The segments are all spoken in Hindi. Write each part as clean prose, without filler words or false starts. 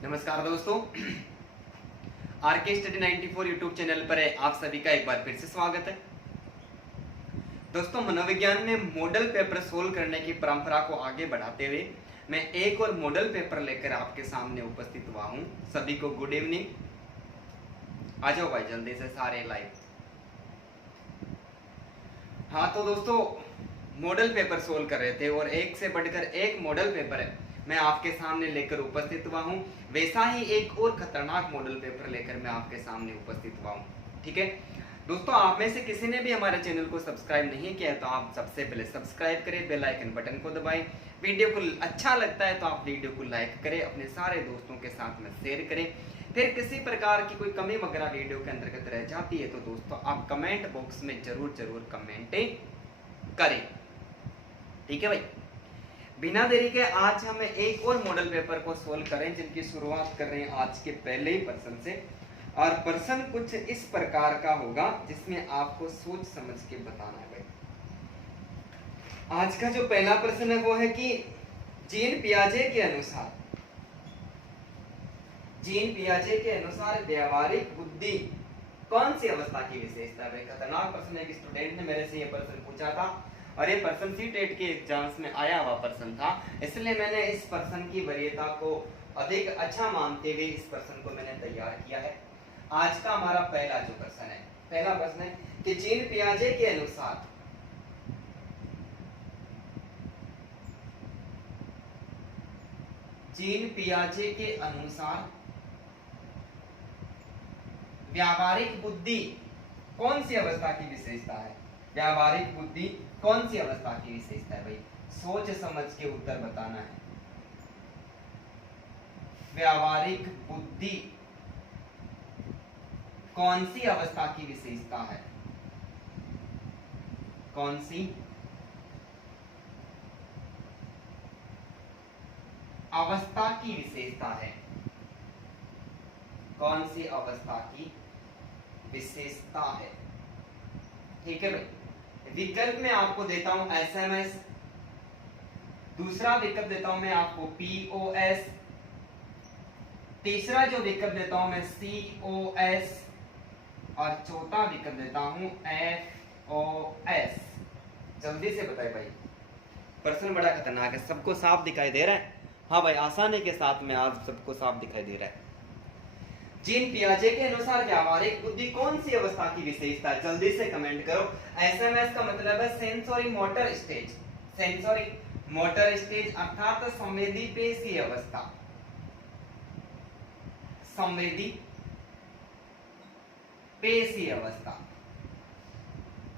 नमस्कार दोस्तों, आरके स्टडी 94 यूट्यूब चैनल पर आप सभी का एक बार फिर से स्वागत है। दोस्तों, मनोविज्ञान में मॉडल पेपर सोल्व करने की परंपरा को आगे बढ़ाते हुए मैं एक और मॉडल पेपर लेकर आपके सामने उपस्थित हुआ हूं। सभी को गुड इवनिंग। आ जाओ भाई जल्दी से सारे लाइव। हाँ तो दोस्तों, मॉडल पेपर सोल्व कर रहे थे और एक से बढ़कर एक मॉडल पेपर है मैं आपके सामने लेकर उपस्थित हुआ हूं। वैसा ही एक और खतरनाक मॉडल पेपर लेकर मैं आपके सामने उपस्थित हुआ हूं। ठीक है दोस्तों, आप में से किसी ने भी हमारे चैनल को सब्सक्राइब नहीं किया तो आप सबसे पहले सब्सक्राइब करें, बेल आइकन बटन को दबाएं। वीडियो को अच्छा लगता है तो आप वीडियो को लाइक करें, अपने सारे दोस्तों के साथ में शेयर करें। फिर किसी प्रकार की कोई कमी वगैरह वीडियो के अंतर्गत रह जाती है तो दोस्तों आप कमेंट बॉक्स में जरूर कमेंट करें। ठीक है भाई, बिना देरी के आज हम एक और मॉडल पेपर को सोल्व करें, जिनकी शुरुआत कर रहे हैं आज के पहले ही प्रश्न से। और प्रश्न कुछ इस प्रकार का होगा जिसमें आपको सोच समझ के बताना है भाई। आज का जो पहला प्रश्न है वो है कि जीन पियाजे के अनुसार व्यावहारिक बुद्धि कौन सी अवस्था की विशेषता है। खतरनाक प्रश्न है कि स्टूडेंट ने मेरे से ये प्रश्न पूछा था और ये प्रश्न सीटेट के एग्जाम्स में आया हुआ प्रश्न था, इसलिए मैंने इस प्रश्न की वरीयता को अधिक अच्छा मानते हुए इस प्रश्न को मैंने तैयार किया है। आज का हमारा पहला जो प्रश्न है, पहला प्रश्न है कि जीन पियाजे के अनुसार व्यावहारिक बुद्धि कौन सी अवस्था की विशेषता है। व्यावहारिक बुद्धि कौन सी अवस्था की विशेषता है भाई, सोच समझ के उत्तर बताना है। व्यावहारिक बुद्धि कौन सी अवस्था की विशेषता है, कौन सी अवस्था की विशेषता है, कौन सी अवस्था की विशेषता है। ठीक है भाई, विकल्प में आपको देता हूं एसएमएस, दूसरा विकल्प देता हूं मैं आपको पीओएस, तीसरा जो विकल्प देता हूं मैं सीओएस और चौथा विकल्प देता हूं एफओएस। जल्दी से बताए भाई, प्रश्न बड़ा खतरनाक है। सबको साफ दिखाई दे रहा है? हाँ भाई, आसानी के साथ में आज सबको साफ दिखाई दे रहा है। जीन पियाजे के अनुसार व्यावहारिक बुद्धि कौन सी अवस्था की विशेषता है, जल्दी से कमेंट करो। एसएमएस का मतलब है sensory motor stage, sensory motor stage अर्थात संवेदी पेशी अवस्था, संवेदी पेशी अवस्था।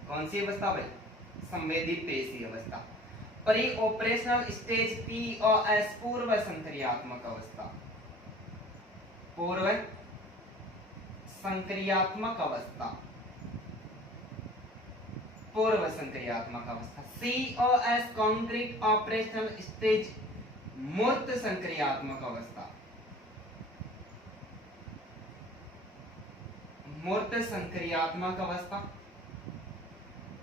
कौन सी अवस्था भाई, संवेदी पेशी अवस्था। प्री ऑपरेशनल स्टेज पीओएस पूर्व संक्रियात्मक अवस्था, पूर्व संक्रियात्मक अवस्था, पूर्व संक्रियात्मक अवस्था। सीओएस कॉन्क्रीट ऑपरेशनल स्टेज मूर्त संक्रियात्मक अवस्था, मूर्त संक्रियात्मक अवस्था।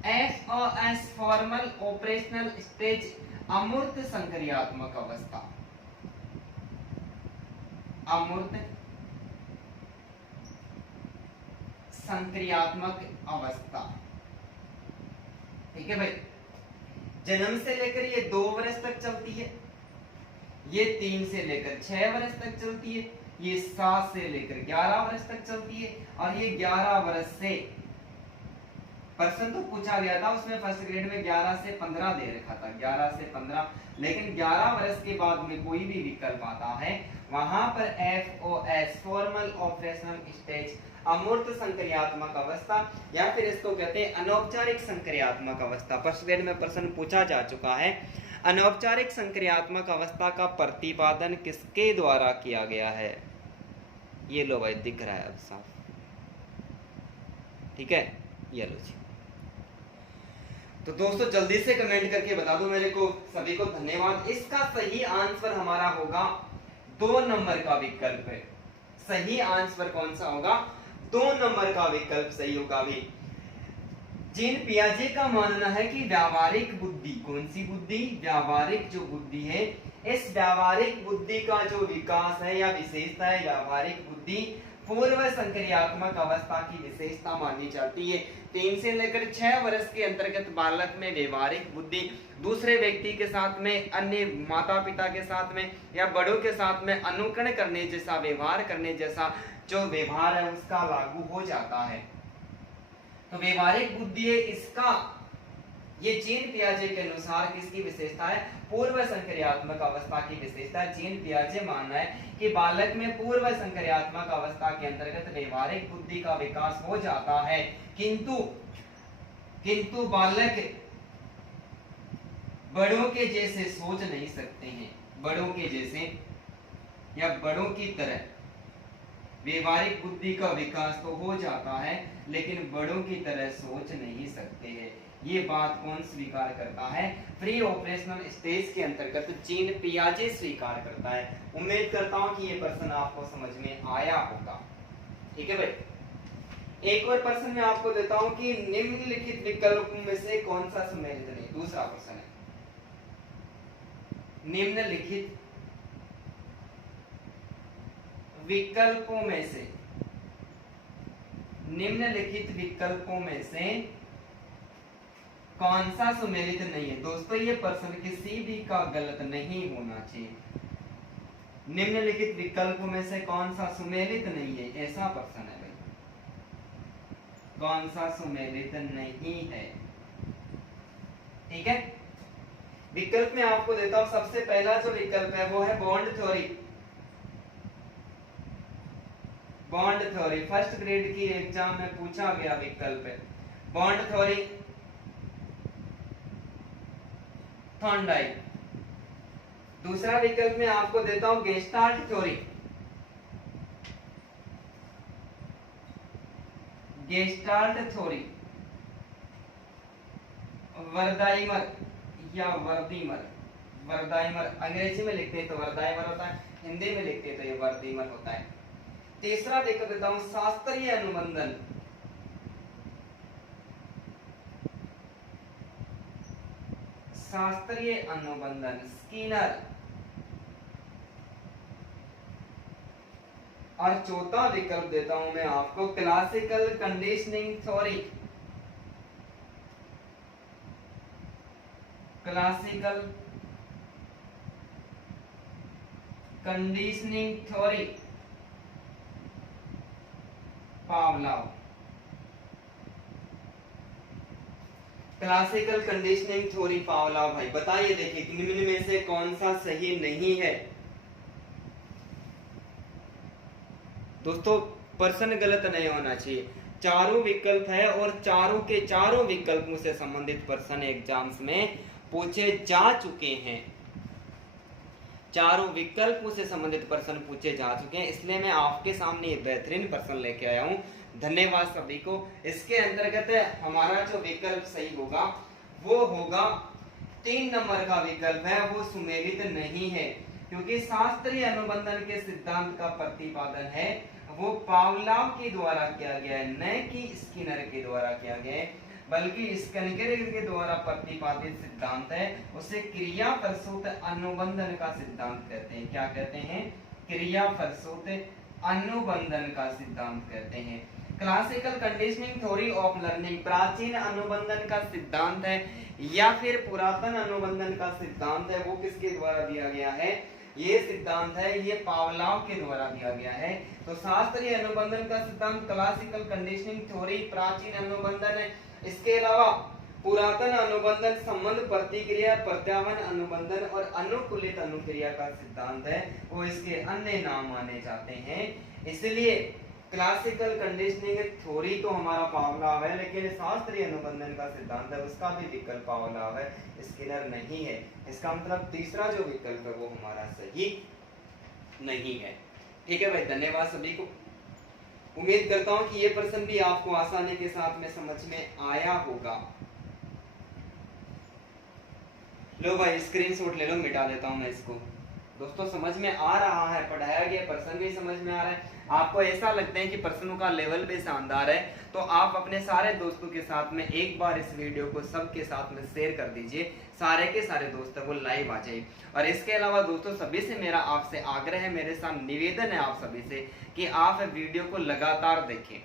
एफओएस फॉर्मल ऑपरेशनल स्टेज अमूर्त संक्रियात्मक अवस्था, अमूर्त संक्रियात्मक अवस्था। ठीक है भाई, जन्म से लेकर ये 2 वर्ष तक चलती है, ये 3 से लेकर 6 वर्ष तक चलती है, ये 7 से लेकर 11 वर्ष तक चलती है और ये 11 वर्ष से, प्रश्न तो पूछा गया था उसमें फर्स्ट ग्रेड में 11 से 15 दे रखा था, 11 से 15, लेकिन 11 वर्ष के बाद में कोई भी विकल्प आता है वहां पर एफओएस फॉर्मल ऑपरेशनल स्टेज अमूर्त संक्रियात्मक अवस्था या फिर इसको कहते हैं अनौपचारिक संक्रियात्मक अवस्था। फर्स्ट ग्रेड में प्रश्न पूछा जा चुका है। अनौपचारिक संक्रियात्मक अवस्था का प्रतिपादन किसके द्वारा किया गया है, ये लो भाई दिख रहा है अब साफ। ठीक है, ये लो जी। तो दोस्तों जल्दी से कमेंट करके बता दो मेरे को, सभी को धन्यवाद। इसका सही आंसर हमारा होगा 2 नंबर का विकल्प है। सही आंसर कौन सा होगा, 2 नंबर का विकल्प सही होगा भी। जीन पियाजे का मानना है कि व्यावहारिक बुद्धि, कौन सी बुद्धि, व्यावहारिक जो बुद्धि है इस व्यावहारिक बुद्धि का जो विकास है या विशेषता है, व्यावहारिक बुद्धि पूर्व संक्रियात्मक अवस्था की विशेषता मानी जाती है। 3 से लेकर 6 वर्ष के अंतर्गत बालक में व्यवहारिक बुद्धि दूसरे व्यक्ति के साथ में, अन्य माता पिता के साथ में या बड़ों के साथ में अनुकरण करने जैसा, व्यवहार करने जैसा जो व्यवहार है उसका लागू हो जाता है। तो व्यवहारिक बुद्धि है इसका, ये जीन पियाजे के अनुसार किसकी विशेषता है? पूर्व संक्रियात्मक अवस्था की विशेषता। जीन पियाजे मानना है कि बालक में पूर्व संक्रियात्मक अवस्था के अंतर्गत व्यवहारिक बुद्धि का विकास हो जाता है, किंतु बालक बड़ों के जैसे सोच नहीं सकते हैं। बड़ों के जैसे या बड़ों की तरह व्यवहारिक बुद्धि का विकास तो हो जाता है, लेकिन बड़ों की तरह सोच नहीं सकते हैं। ये बात कौन स्वीकार करता है? प्री ऑपरेशनल स्टेज के अंतर्गत जीन पियाजे स्वीकार करता है। उम्मीद करता हूं कि ये प्रश्न आपको समझ में आया होगा। ठीक है भाई, एक और प्रश्न मैं आपको देता हूं कि निम्नलिखित विकल्पों में से कौन सा सम्मिलित नहीं। दूसरा प्रश्न है, निम्नलिखित विकल्पों में से, निम्नलिखित विकल्पों में से कौन सा सुमेलित नहीं है। दोस्तों ये प्रश्न किसी भी का गलत नहीं होना चाहिए। निम्नलिखित विकल्पों में से कौन सा सुमेलित नहीं है, ऐसा प्रश्न है भाई। कौन सा सुमेलित नहीं है? ठीक है, विकल्प में आपको देता हूं। सबसे पहला जो विकल्प है वो है bond theory. Bond theory first grade की एग्जाम में पूछा गया विकल्प है बॉन्ड थ्योरी, थॉर्नडाइक। दूसरा विकल्प में आपको देता हूं गेस्टाल्ट थ्योरी। गेस्टाल्ट थ्योरी, वर्दाइमर या वर्दीमर। वर्दाइमर अंग्रेजी में लिखते हैं तो वर्दाइमर होता है, हिंदी में लिखते हैं तो ये वर्दीमर होता है। तीसरा विकल्प देता हूं शास्त्रीय अनुबंधन। शास्त्रीय अनुबंधन, स्किनर। और चौथा विकल्प देता हूं मैं आपको classical conditioning theory. Classical conditioning theory, Pavlov. Classical conditioning theory, Pavlov. भाई बताइए, देखिए निम्न में से कौन सा सही नहीं है। दोस्तों प्रश्न गलत नहीं होना चाहिए। चारों विकल्प है और चारों के चारों विकल्पों से संबंधित प्रश्न एग्जाम्स में पूछे जा चुके हैं। चारों विकल्पों से संबंधित प्रश्न पूछे जा चुके हैं, इसलिए मैं आपके सामने ये बेहतरीन प्रश्न लेके आया हूं। धन्यवाद सभी को। इसके अंतर्गत हमारा जो विकल्प सही होगा वो होगा 3 नंबर का विकल्प है, वो सुमेलित नहीं है, क्योंकि शास्त्रीय अनुबंधन के सिद्धांत का प्रतिपादन है वो पावलोव के द्वारा किया गया है, न कि स्किनर के द्वारा किया गया है, बल्कि स्किनर के द्वारा प्रतिपादित सिद्धांत है उसे क्रिया प्रसूत अनुबंधन का सिद्धांत कहते हैं। क्या कहते हैं? क्रिया प्रसूत अनुबंधन का सिद्धांत कहते हैं। Classical conditioning theory of learning प्राचीन अनुबंधन का सिद्धांत है या फिर पुरातन अनुबंधन का सिद्धांत है, वो किसके द्वारा दिया गया है? ये सिद्धांत है ये पावलोव के द्वारा दिया गया है। तो शास्त्रीय अनुबंधन का सिद्धांत, क्लासिकल कंडीशनिंग थ्योरी, प्राचीन अनुबंधन है। इसके अलावा पुरातन अनुबंधन संबंध प्रतिक्रिया, प्रत्यावन अनुबंधन और अनुकूलित अनुक्रिया का सिद्धांत है, वो इसके अन्य नाम माने जाते हैं। इसलिए क्लासिकल कंडीशनिंग थ्योरी तो हमारा पावलोव है, लेकिन शास्त्रीय अनुबंधन का सिद्धांत है उसका भी विकल्प पावलोव है, स्किनर नहीं है। इसका मतलब तीसरा जो विकल्प है वो हमारा सही नहीं है। ठीक है भाई, धन्यवाद सभी को। उम्मीद करता हूं कि ये प्रश्न भी आपको आसानी के साथ में समझ में आया होगा। लो भाई स्क्रीनशॉट ले लो, मिटा देता हूं मैं इसको। दोस्तों समझ में आ रहा है, पढ़ाया गया प्रश्न भी समझ में आ रहा है, आपको ऐसा लगता है कि प्रश्नों का लेवल भी शानदार है, तो आप अपने सारे दोस्तों के साथ में एक बार इस वीडियो को सबके साथ में शेयर कर दीजिए, सारे के सारे दोस्तों को लाइव आ जाए। और इसके अलावा दोस्तों सभी से मेरा आपसे आग्रह है, मेरे साथ निवेदन है आप सभी से कि आप वीडियो को लगातार देखें।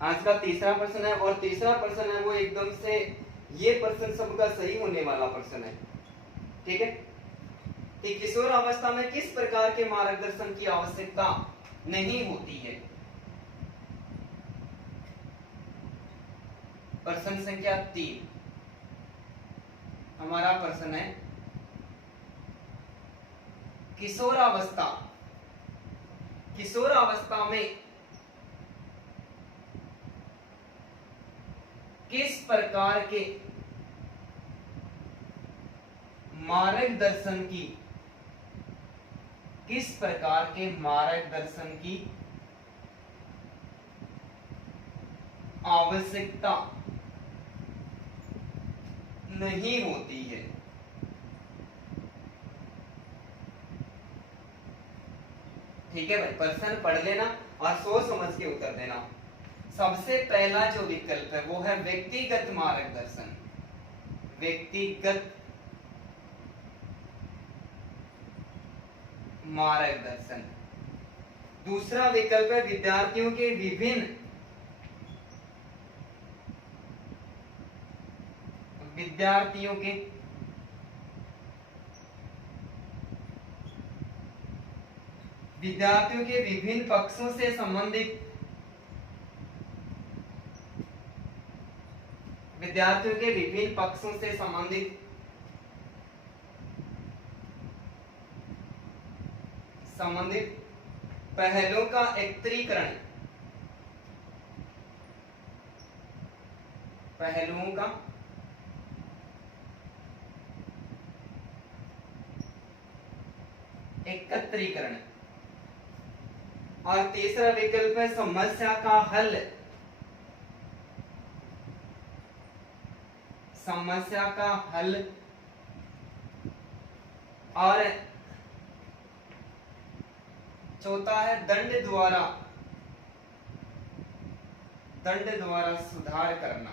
आज का तीसरा प्रश्न है और तीसरा प्रश्न है वो एकदम से ये प्रश्न सबका सही होने वाला प्रश्न है। ठीक है, कि किशोर अवस्था में किस प्रकार के मार्गदर्शन की आवश्यकता नहीं होती है। प्रश्न संख्या 3 हमारा प्रश्न है, किशोरावस्था में किस प्रकार के मार्गदर्शन की आवश्यकता नहीं होती है। ठीक है भाई, प्रश्न पढ़ लेना और सोच समझ के उत्तर देना। सबसे पहला जो विकल्प है वो है व्यक्तिगत मार्गदर्शन, व्यक्तिगत मार्गदर्शन। दूसरा विकल्प है विद्यार्थियों के विभिन्न पक्षों से संबंधित पहलों का एकत्रीकरण, और तीसरा विकल्प है समस्या का हल, और चौथा है दंड द्वारा सुधार करना।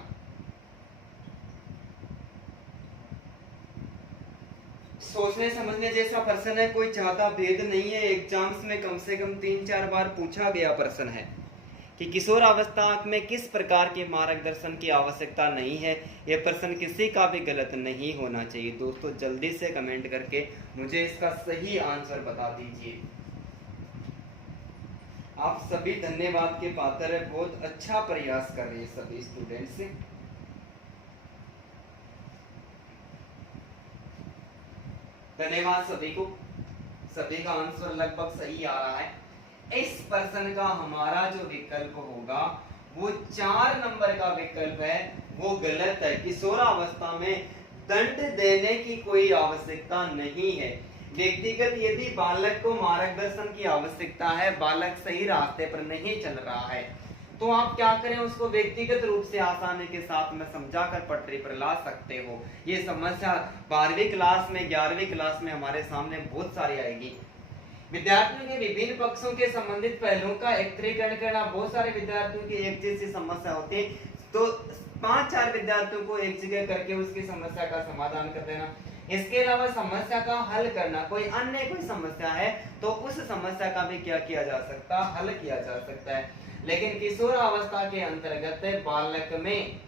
सोचने समझने जैसा प्रश्न है, कोई ज्यादा भेद नहीं है, एग्जाम्स में कम से कम 3-4 बार पूछा गया प्रश्न है कि किशोर अवस्था में किस प्रकार के मार्गदर्शन की आवश्यकता नहीं है। यह प्रश्न किसी का भी गलत नहीं होना चाहिए। दोस्तों जल्दी से कमेंट करके मुझे इसका सही आंसर बता दीजिए। आप सभी धन्यवाद के पात्र है, बहुत अच्छा प्रयास कर रहे हैं सभी स्टूडेंट्स। धन्यवाद सभी को, सभी का आंसर लगभग सही आ रहा है। इस प्रश्न का हमारा जो विकल्प होगा वो 4 नंबर का विकल्प है, वो गलत है। किशोरावस्था में दंड देने की कोई आवश्यकता नहीं है। व्यक्तिगत यदि बालक को मार्गदर्शन की आवश्यकता है, बालक सही रास्ते पर नहीं चल रहा है, तो आप क्या करें, उसको व्यक्तिगत रूप से आसानी के साथ में समझाकर पटरी पर ला सकते हो। ये समस्या 12वीं क्लास में 11वीं क्लास में हमारे सामने बहुत सारी आएगी। विद्यार्थियों के विभिन्न पक्षों के संबंधित पहलुओं का एकत्रीकरण करना, बहुत सारे विद्यार्थियों की एक जैसी समस्या होती है, तो 5-4 विद्यार्थियों को एक जगह करके उसकी समस्या का समाधान कर देना। इसके अलावा समस्या का हल करना, कोई समस्या है तो उस समस्या का भी क्या किया जा सकता, हल किया जा सकता है। लेकिन किशोर अवस्था के अंतर्गत बालक में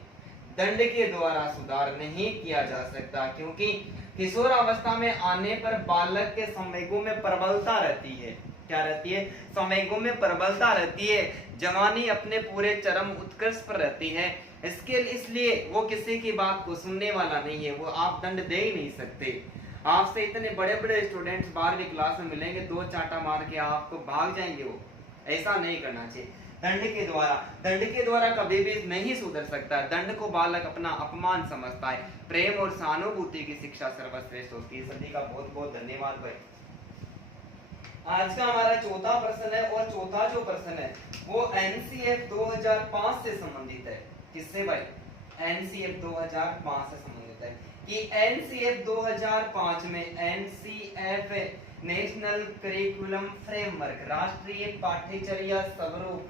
दंड के द्वारा सुधार नहीं किया जा सकता, क्योंकि किशोर अवस्था में आने पर बालक के संवेगों में प्रबलता रहती है। क्या रहती है? संवेगों में प्रबलता रहती है। जवानी अपने पूरे चरम उत्कर्ष पर रहती है। इसलिए वो किसी की बात को सुनने वाला नहीं है, वो आप दंड दे ही नहीं सकते। आपसे इतने बड़े बड़े स्टूडेंट्स 12वीं क्लास में मिलेंगे, 2 चांटा मार के आपको भाग जाएंगे, वो ऐसा नहीं करना चाहिए। दंड के द्वारा, दंड के द्वारा कभी भी नहीं सुधर सकता। दंड को बालक अपना अपमान समझता है। प्रेम और सहानुभूति की शिक्षा सर्वश्रेष्ठ होती है। सभी का बहुत बहुत धन्यवाद भाई। आज का हमारा चौथा प्रश्न है, और चौथा जो प्रश्न है वो एनसीएफ 2005 से संबंधित है। किससे भाई? एनसीएफ 2005 से संबंधित है कि एनसीएफ 2005 में, एनसीएफ नेशनल करिकुलम फ्रेमवर्क, राष्ट्रीय पाठ्यचर्या स्वरूप,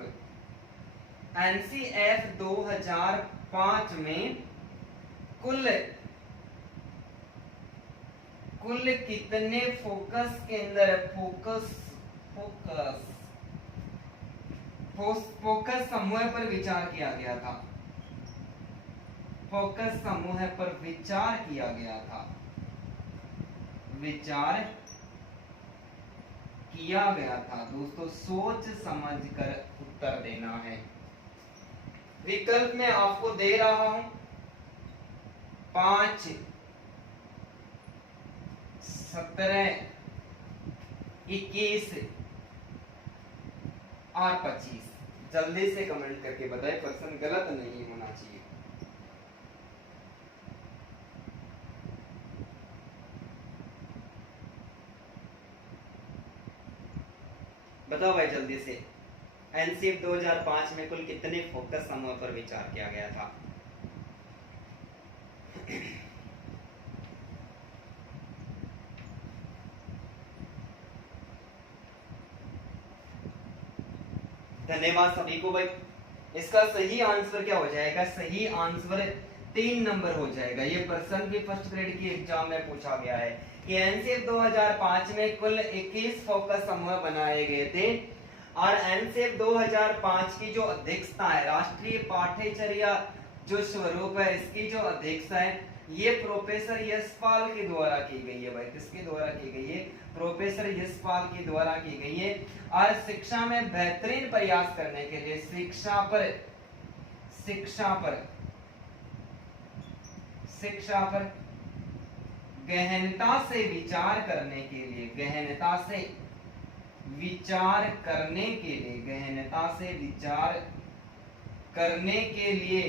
एनसीएफ 2005 में कुल कितने फोकस केंद्र, फोकस समूह पर विचार किया गया था? फोकस समूह पर विचार किया गया था, विचार किया गया था। दोस्तों सोच समझकर उत्तर देना है। विकल्प में आपको दे रहा हूं 5, 17, 21 और 25। जल्दी से कमेंट करके बताएं, प्रश्न गलत नहीं होना चाहिए। बताओ भाई जल्दी से। एनसीएफ 2005 में कुल कितने फोकस समूह पर विचार किया गया था? धन्यवाद सभी को भाई। इसका सही आंसर क्या हो जाएगा? सही आंसर 3 नंबर हो जाएगा। ये प्रश्न भी फर्स्ट ग्रेड की एग्जाम में पूछा गया है कि एनसीएफ 2005 में कुल 21 फोकस समूह बनाए गए थे, और एनसीएफ 2005 की जो अध्यक्षता है, राष्ट्रीय पाठ्यचर्या जो स्वरूप है, इसकी जो अध्यक्षता है ये प्रोफेसर यशपाल के द्वारा की गई है भाई। किसके द्वारा की गई है? प्रोफेसर यशपाल के द्वारा की गई है। और शिक्षा में बेहतरीन प्रयास करने के लिए, शिक्षा पर गहनता से विचार करने के लिए, गहनता से विचार करने के लिए, गहनता से विचार करने के लिए,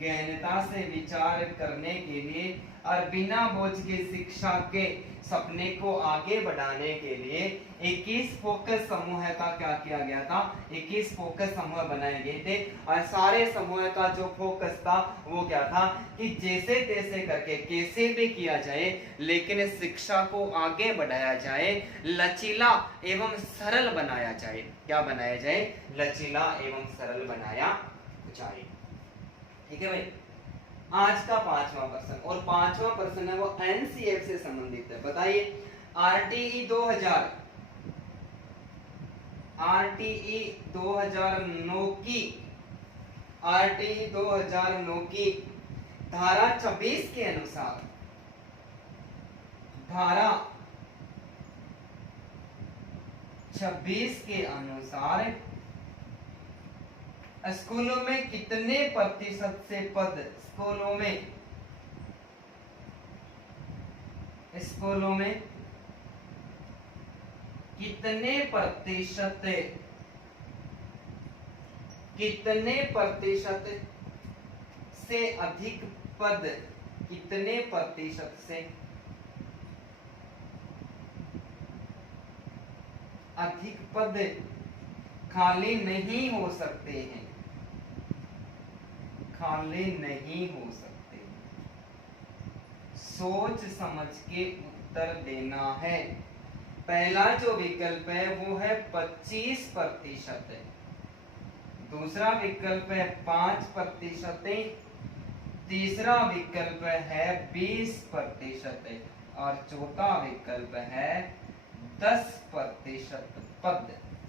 गहनता से विचार करने के लिए और बिना बोझ के शिक्षा के सपने को आगे बढ़ाने के लिए 21 फोकस समूह का क्या किया गया था? 21 फोकस समूह बनाए गए थे। और सारे समूह का जो फोकस था वो क्या था कि जैसे तैसे करके कैसे भी किया जाए, लेकिन शिक्षा को आगे बढ़ाया जाए, लचीला एवं सरल बनाया जाए। क्या बनाया जाए? लचीला एवं सरल बनाया जाए। ठीक है भाई। आज का 5वां प्रश्न, और 5वां प्रश्न है वो एनसीएफ से संबंधित है। बताइए आरटीई 2000, आरटीई 2009 की, आरटीई 2009 की धारा 26 के अनुसार, धारा 26 के अनुसार स्कूलों में कितने प्रतिशत से पद, स्कूलों में कितने प्रतिशत से अधिक पद, कितने प्रतिशत से अधिक पद खाली नहीं हो सकते हैं, खाली नहीं हो सकते। सोच समझ के उत्तर देना है। पहला जो विकल्प है वो है 25%, दूसरा विकल्प है 5%, तीसरा विकल्प है 20% और चौथा विकल्प है 10% पद।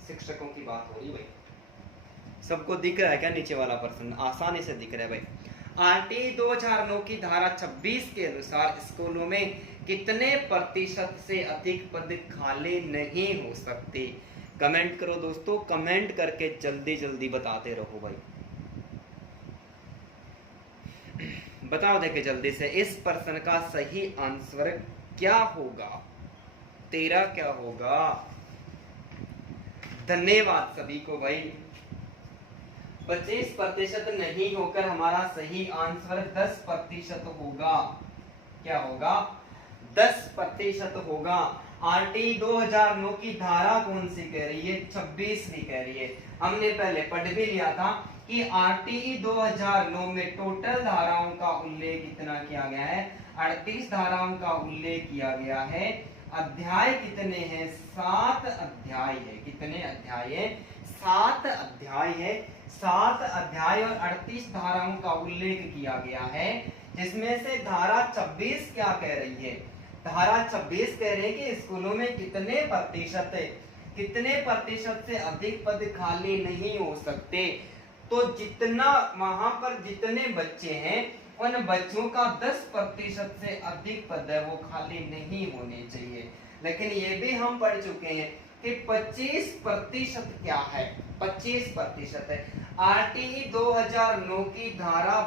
शिक्षकों की बात हो रही है भाई। सबको दिख रहा है क्या नीचे वाला प्रश्न? आसानी से दिख रहा है भाई। आरटीई 2009 की धारा 26 के अनुसार स्कूलों में कितने प्रतिशत से अधिक पद खाली नहीं हो सकते? कमेंट करो दोस्तों, कमेंट करके जल्दी जल्दी बताते रहो भाई। बताओ देखे जल्दी से, इस प्रश्न का सही आंसर क्या होगा? तेरा क्या होगा? धन्यवाद सभी को भाई। 25% नहीं होकर हमारा सही आंसर 10% होगा। क्या होगा? 10% होगा। आरटी 2009 की धारा कौन सी कह रही है? 26वीं कह रही है। हमने पहले पढ़ भी लिया था कि आरटीई 2009 में टोटल धाराओं का उल्लेख कितना किया गया है? 38 धाराओं का उल्लेख किया गया है। अध्याय कितने हैं? 7 अध्याय है। कितने अध्याय है? 7 अध्याय है। 7 अध्याय और 38 धाराओं का उल्लेख किया गया है, जिसमें से धारा 26 क्या कह रही है? धारा 26 कह रही है कि स्कूलों में कितने प्रतिशत से अधिक पद खाली नहीं हो सकते। तो जितना वहां पर जितने बच्चे हैं, उन बच्चों का 10% से अधिक पद है वो खाली नहीं होने चाहिए। लेकिन ये भी हम पढ़ चुके हैं कि 25% क्या है? 25% है। आरटीई 2009 की धारा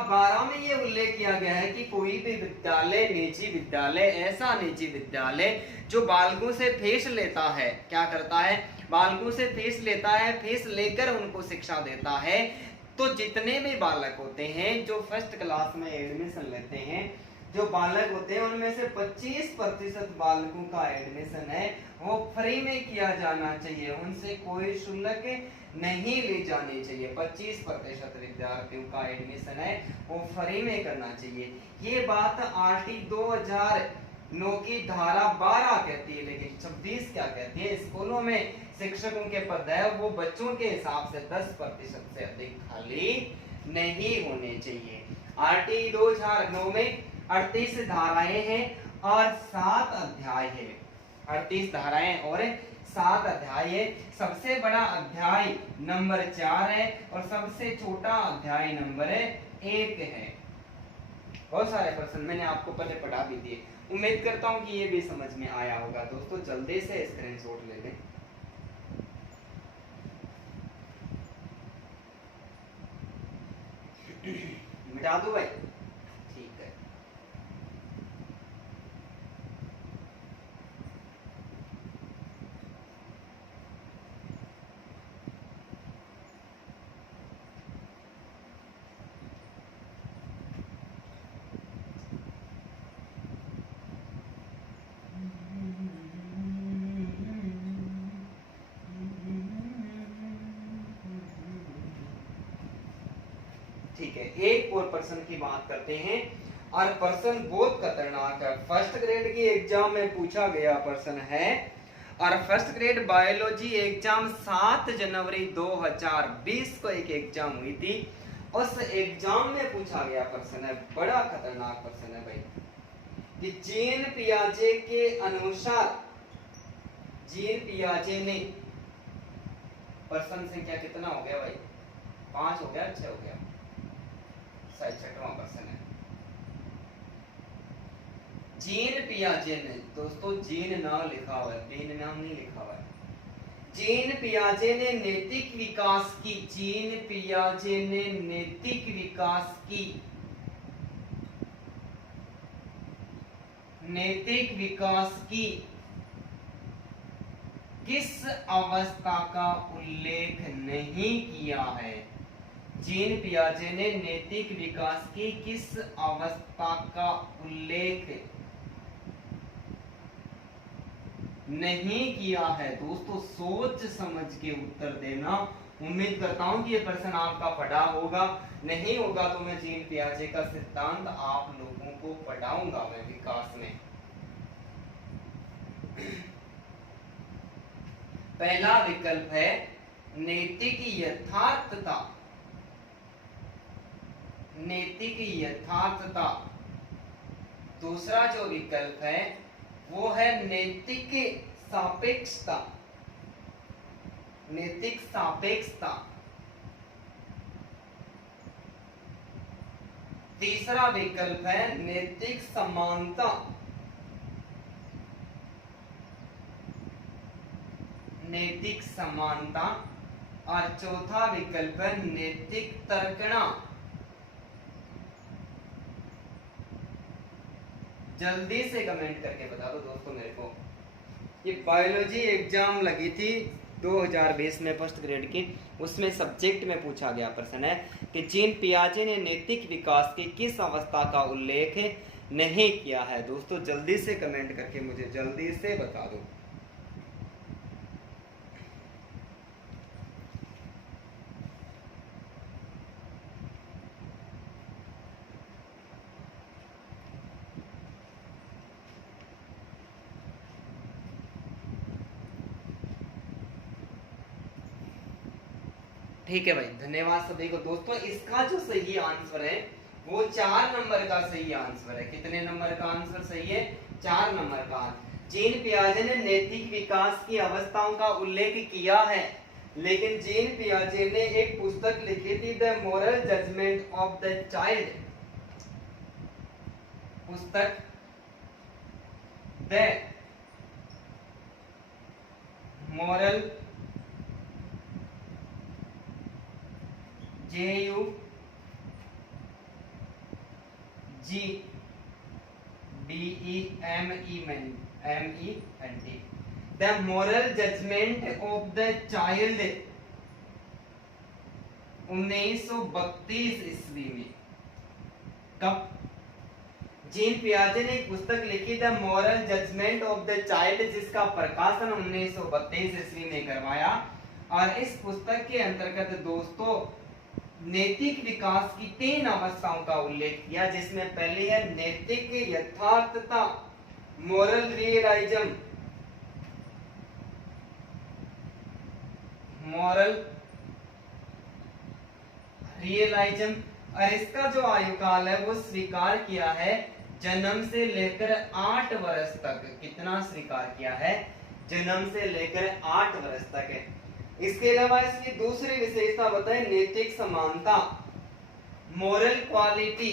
12 में ये उल्लेख किया गया है कि कोई भी विद्यालय, निजी विद्यालय, ऐसा निजी विद्यालय जो बालकों से फीस लेता है, क्या करता है? बालकों से फीस लेता है, फीस लेकर उनको शिक्षा देता है। तो जितने भी बालक होते हैं जो फर्स्ट क्लास में एडमिशन लेते हैं, जो बालक होते हैं, उनमें से 25% बालकों का एडमिशन है वो फ्री में किया जाना चाहिए। उनसे कोई शुल्क नहीं ली जानी चाहिए। 25% विद्यार्थियों का एडमिशन है वो फ्री में करना चाहिए। ये बात आरटी 2009 की धारा 12 कहती है, लेकिन 26 क्या कहती है? स्कूलों में शिक्षकों के पद है वो बच्चों के हिसाब से 10% से अधिक खाली नहीं होने चाहिए। आरटी 2009 में 38 धाराएं हैं और 7 अध्याय है। 38 धाराएं और 7 अध्याय है। सबसे बड़ा अध्याय नंबर 4 है और सबसे छोटा अध्याय नंबर 1 है। बहुत सारे प्रश्न मैंने आपको पहले पढ़ा भी दिए। उम्मीद करता हूं कि ये भी समझ में आया होगा। दोस्तों जल्दी से स्क्रीनशॉट ले लें। मिटा दो भाई। ठीक है। ठीक है, एक और प्रश्न की बात करते हैं और प्रश्न बहुत खतरनाक है। फर्स्ट ग्रेड की एग्जाम में पूछा गया प्रश्न है और फर्स्ट ग्रेड बायोलॉजी एग्जाम 7 जनवरी 2020 को एक एग्जाम हुई थी। उस एग्जाम में पूछा गया प्रश्न है, बड़ा खतरनाक प्रश्न है भाई, कि जीन पियाजे के अनुसार, जीन पियाजे ने, प्रश्न संख्या कितना हो गया भाई? 5 हो गया, 6 हो गया, 66वां प्रश्न है। जीन पियाजे ने, दोस्तों जीन नाम लिखा हुआ है, जीन नाम नहीं लिखा हुआ है। जीन पियाजे ने नैतिक विकास की, जीन पियाजे ने नैतिक विकास की, नैतिक विकास की किस अवस्था का उल्लेख नहीं किया है? जीन पियाजे ने नैतिक विकास की किस अवस्था का उल्लेख नहीं किया है? दोस्तों सोच समझ के उत्तर देना। उम्मीद करता हूं कि ये प्रश्न आपका पढ़ा होगा। नहीं होगा तो मैं जीन पियाजे का सिद्धांत आप लोगों को पढ़ाऊंगा मैं विकास में। पहला विकल्प है नैतिक यथार्थता, नैतिक यथार्थता। दूसरा जो विकल्प है वो है नैतिक सापेक्षता, नैतिक सापेक्षता। तीसरा विकल्प है नैतिक समानता, नैतिक समानता। और चौथा विकल्प है नैतिक तर्कणा। जल्दी से कमेंट करके बता दो दोस्तों मेरे को। ये बायोलॉजी एग्जाम लगी थी 2020 में फर्स्ट ग्रेड की, उसमें सब्जेक्ट में पूछा गया प्रश्न है कि जीन पियाजे ने नैतिक विकास की किस अवस्था का उल्लेख नहीं किया है। दोस्तों जल्दी से कमेंट करके मुझे जल्दी से बता दो। ठीक है भाई, धन्यवाद सभी को। दोस्तों इसका जो सही आंसर है वो 4 नंबर का सही आंसर है। कितने नंबर का आंसर सही है? 4 नंबर का। जीन पियाजे ने नैतिक विकास की अवस्थाओं का उल्लेख किया है, लेकिन जीन पियाजे ने एक पुस्तक लिखी थी the moral judgement of the child. पुस्तक the moral JUGBEMENT the moral judgement of the child 1932 ईस्वी में। कब? जीन पियाजे ने एक पुस्तक लिखी the moral judgement of the child, जिसका प्रकाशन 1932 ईस्वी में करवाया। और इस पुस्तक के अंतर्गत दोस्तों नैतिक विकास की 3 अवस्थाओं का उल्लेख किया, जिसमें पहली है नैतिक यथार्थता, मोरल रियलाइज्म, और इसका जो आयु काल है वो स्वीकार किया है जन्म से लेकर 8 वर्ष तक। कितना स्वीकार किया है? जन्म से लेकर 8 वर्ष तक है। इसके अलावा इसकी दूसरी विशेषता बताएं, नैतिक समानता, मोरल क्वालिटी,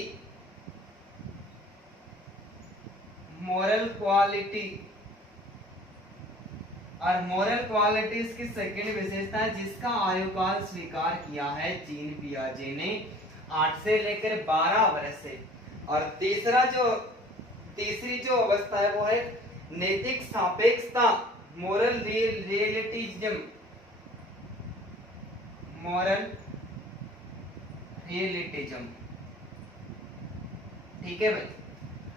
और मोरल क्वालिटी इसकी सेकंड विशेषता है, जिसका आयु काल स्वीकार किया है जीन पियाजे ने 8 से लेकर 12 वर्ष से। और तीसरी जो अवस्था है वो है नैतिक सापेक्षता, मोरल रियलिटिज्म, ठीक है भाई।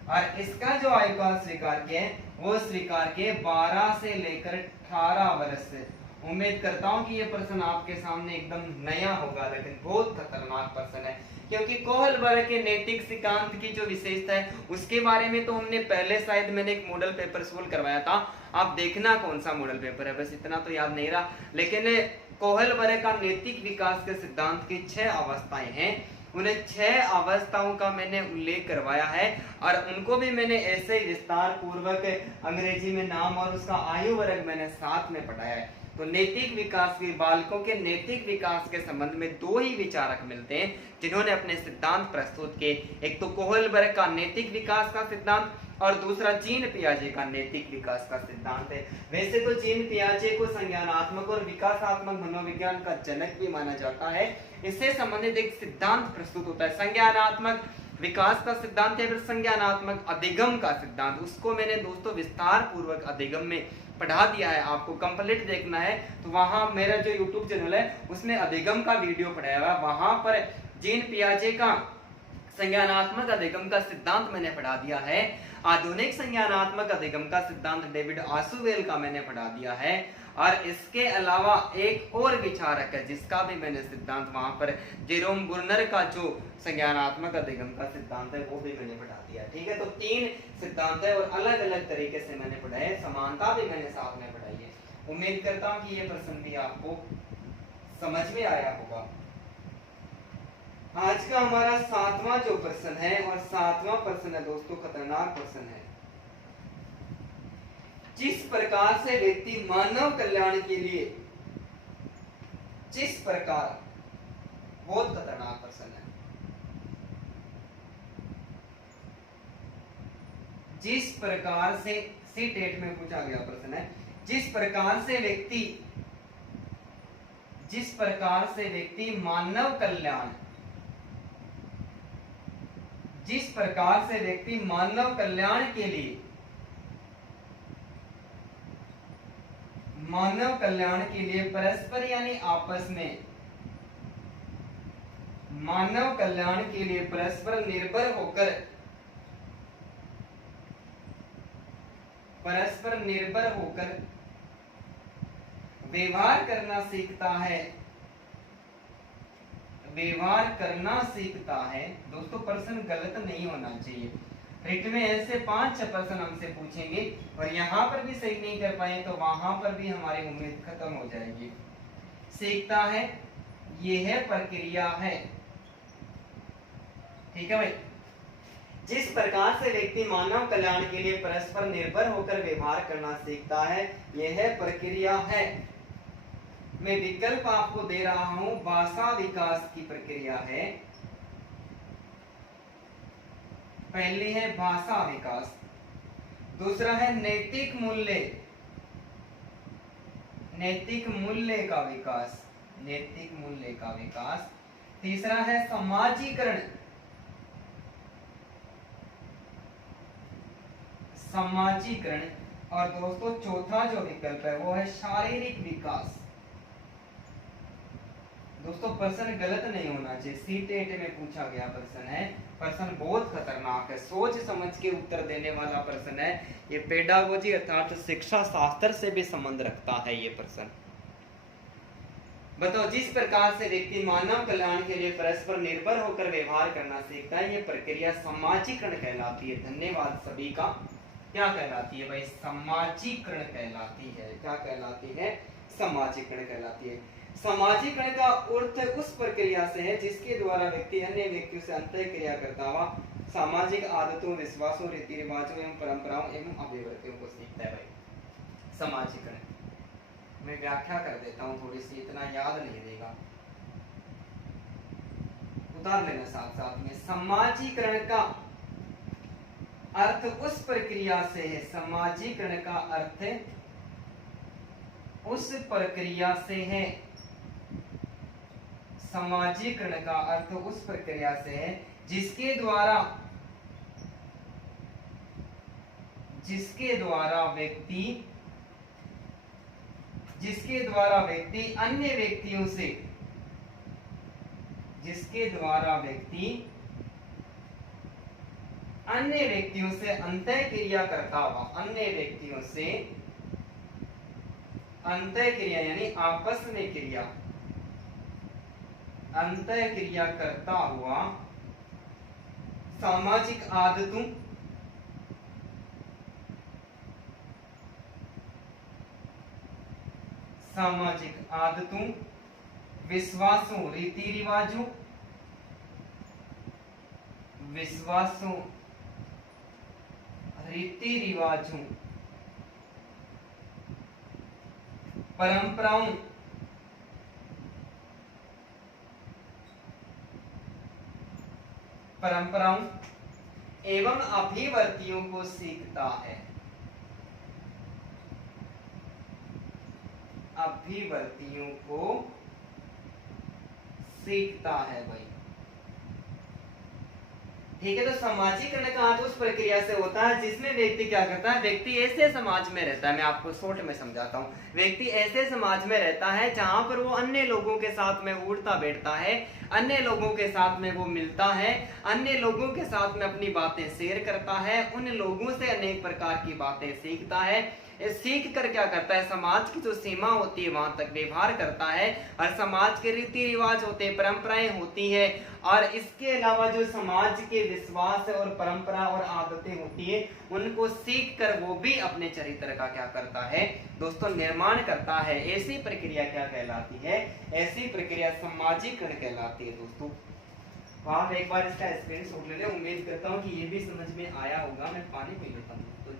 और इसका जो आयु काल स्वीकार किया है वो स्वीकार किए 12 से लेकर 18 वर्ष से। उम्मीद करता हूं कि ये प्रश्न आपके सामने एकदम नया होगा, लेकिन बहुत खतरनाक प्रश्न है, क्योंकि कोहलबर्ग के नैतिक सिद्धांत की जो विशेषता है उसके बारे में तो हमने पहले शायद मैंने एक मॉडल पेपर सोल्व करवाया था। आप देखना कौन सा मॉडल पेपर है, बस इतना तो याद नहीं रहा। लेकिन कोहलबर्ग का नैतिक विकास के सिद्धांत की 6 अवस्थाएं हैं, उन्हें 6 अवस्थाओं का मैंने उल्लेख करवाया है, और उनको भी मैंने ऐसे ही विस्तार पूर्वक अंग्रेजी में नाम और उसका आयु वर्ग मैंने साथ में पढ़ाया है। तो नैतिक विकास के बालकों के नैतिक विकास के संबंध में 2 ही विचारक मिलते हैं जिन्होंने अपने सिद्धांत प्रस्तुत किए। एक तो कोहलबर्ग का नैतिक विकास का सिद्धांत और दूसरा जीन पियाजे का नैतिक विकास का सिद्धांत है। वैसे तो जीन पियाजे को संज्ञानात्मक और विकासात्मक मनोविज्ञान का जनक भी माना जाता है। इससे संबंधित एक सिद्धांत प्रस्तुत होता है, संज्ञानात्मक विकास का सिद्धांत है, फिर संज्ञानात्मक अधिगम का सिद्धांत। उसको मैंने दोस्तों विस्तार पूर्वक अधिगम में पढ़ा दिया है, आपको कंप्लीट देखना है तो वहां मेरा जो YouTube चैनल है उसमें अधिगम का वीडियो पढ़ाया हुआ है, वहां पर जीन पियाजे का संज्ञानात्मक अधिगम का सिद्धांत मैंने पढ़ा दिया है। आधुनिक संज्ञानात्मक अधिगम का सिद्धांत डेविड आसुवेल का मैंने पढ़ा दिया है। और इसके अलावा एक और विचारक है जिसका भी मैंने सिद्धांत वहां पर जेरोम बुर्नर का जो संज्ञानात्मक अधिगम का सिद्धांत है वो भी मैंने पढ़ा दिया। ठीक है, तो 3 सिद्धांत है और अलग अलग तरीके से मैंने पढ़ाया है, समानता भी मैंने साथ में पढ़ाई है। उम्मीद करता हूं कि ये प्रश्न भी आपको समझ में आया होगा। आज का हमारा 7वां जो प्रश्न है, और 7वां प्रश्न है दोस्तों खतरनाक प्रश्न है। जिस प्रकार से व्यक्ति मानव कल्याण के लिए, जिस प्रकार, बहुत खतरनाक प्रश्न है, जिस प्रकार से सी-टेट में पूछा गया प्रश्न है, जिस प्रकार से व्यक्ति मानव कल्याण, जिस प्रकार से व्यक्ति मानव कल्याण के लिए मानव कल्याण के लिए परस्पर यानी आपस में, मानव कल्याण के लिए परस्पर निर्भर होकर, परस्पर निर्भर होकर व्यवहार करना सीखता है, व्यवहार करना सीखता है। दोस्तों प्रश्न गलत नहीं होना चाहिए। रिट में ऐसे 5-6 प्रश्न हमसे पूछेंगे और यहाँ पर भी सही नहीं कर पाए तो वहां पर भी हमारी उम्मीद खत्म हो जाएगी। सीखता है, ये है प्रक्रिया है। ठीक है भाई। जिस प्रकार से व्यक्ति मानव कल्याण के लिए परस्पर निर्भर होकर व्यवहार करना सीखता है, यह है प्रक्रिया है। मैं विकल्प आपको दे रहा हूं, भाषा विकास की प्रक्रिया है। पहली है भाषा विकास, दूसरा है नैतिक मूल्य, नैतिक मूल्य का विकास, नैतिक मूल्य का विकास, तीसरा है समाजीकरण, समाजीकरण, और दोस्तों चौथा जो विकल्प है वो है शारीरिक विकास। दोस्तों प्रश्न गलत नहीं होना चाहिए, सीटेट में पूछा गया प्रश्न है, प्रश्न बहुत खतरनाक है, सोच समझ के उत्तर देने वाला प्रश्न है। ये पेडागोजी अर्थात शिक्षा शास्त्र से भी संबंध रखता है ये प्रश्न। बताओ, जिस प्रकार से व्यक्ति मानव कल्याण के लिए परस्पर निर्भर होकर व्यवहार करना सीखता है, ये प्रक्रिया समाजीकरण कहलाती है। धन्यवाद सभी का। क्या कहलाती है भाई? समाजीकरण कहलाती है। क्या कहलाती है? समाजीकरण कहलाती है। समाजीकरण का अर्थ उस प्रक्रिया से है जिसके द्वारा व्यक्ति अन्य व्यक्तियों से अंतःक्रिया करता हुआ सामाजिक आदतों, विश्वासों, रीति रिवाजों एवं परंपराओं एवं अभिव्यक्तियों को सीखता है भाई। समाजीकरण मैं व्याख्या कर देता हूँ थोड़ी सी, इतना याद नहीं रहेगा, उतार लेना साथ साथ में। समाजीकरण का अर्थ उस प्रक्रिया से है, समाजीकरण का अर्थ उस प्रक्रिया से है, समाजीकरण का अर्थ उस प्रक्रिया से है जिसके द्वारा व्यक्ति अन्य व्यक्तियों से, जिसके द्वारा व्यक्ति अन्य व्यक्तियों से अंतःक्रिया करता हुआ, अन्य व्यक्तियों से अंतःक्रिया यानी आपस में क्रिया, अंतःक्रिया करता हुआ सामाजिक आदतों, सामाजिक आदतों, विश्वासों, रीति रिवाजों, विश्वासों, रीति रिवाजों, परंपराओं, परंपराओं एवं अभिवर्तियों को सीखता है, अभिवर्तियों को सीखता है भाई। ठीक है। तो समाजीकरण का अर्थ उस प्रक्रिया से होता है जिसमें व्यक्ति क्या करता है, व्यक्ति ऐसे समाज में रहता है, मैं आपको शॉर्ट में समझाता हूँ, व्यक्ति ऐसे समाज में रहता है जहां पर वो अन्य लोगों के साथ में उठता बैठता है, अन्य लोगों के साथ में वो मिलता है, अन्य लोगों के साथ में अपनी बातें शेयर करता है, उन लोगों से अनेक प्रकार की बातें सीखता है, सीख कर क्या करता है, समाज की जो सीमा होती है वहां तक व्यवहार करता है, और समाज के रीति रिवाज होते हैं, परंपराएं होती है, और इसके अलावा जो समाज के विश्वास और परंपरा और आदतें होती है उनको सीख कर वो भी अपने चरित्र का क्या करता है दोस्तों, निर्माण करता है। ऐसी प्रक्रिया क्या कहलाती है? ऐसी प्रक्रिया समाजीकरण कहलाती है दोस्तों। आप एक बार इसका स्क्रीनशॉट ले लें, उम्मीद करता हूँ कि ये भी समझ में आया होगा। मैं पानी पी लेता हूँ तो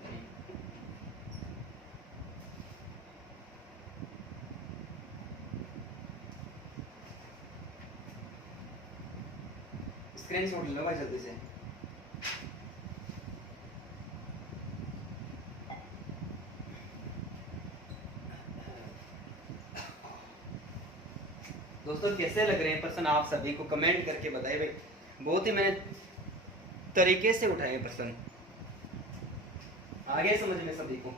स्क्रीनशॉट ले लो भाई जल्दी से। दोस्तों कैसे लग रहे हैं प्रश्न आप सभी को कमेंट करके बताइए भाई। बहुत ही मैंने तरीके से उठाए प्रश्न, आगे समझ में सभी को।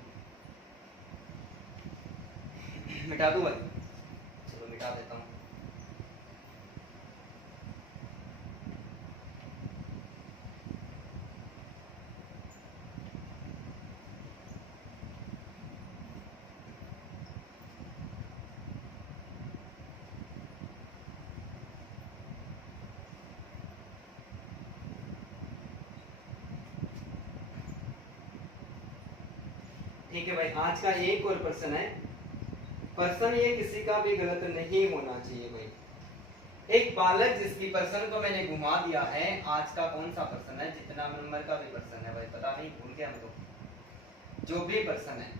मिटा दूं भाई? चलो मिटा देता हूँ। ठीक है भाई, आज का एक और प्रश्न है। प्रश्न ये किसी का भी गलत नहीं होना चाहिए भाई। एक बालक जिसकी प्रश्न को मैंने घुमा दिया है, आज का कौन सा प्रश्न है? जितना नंबर का भी प्रश्न है भाई, पता नहीं, भूल गया हम लोग। जो भी प्रश्न है,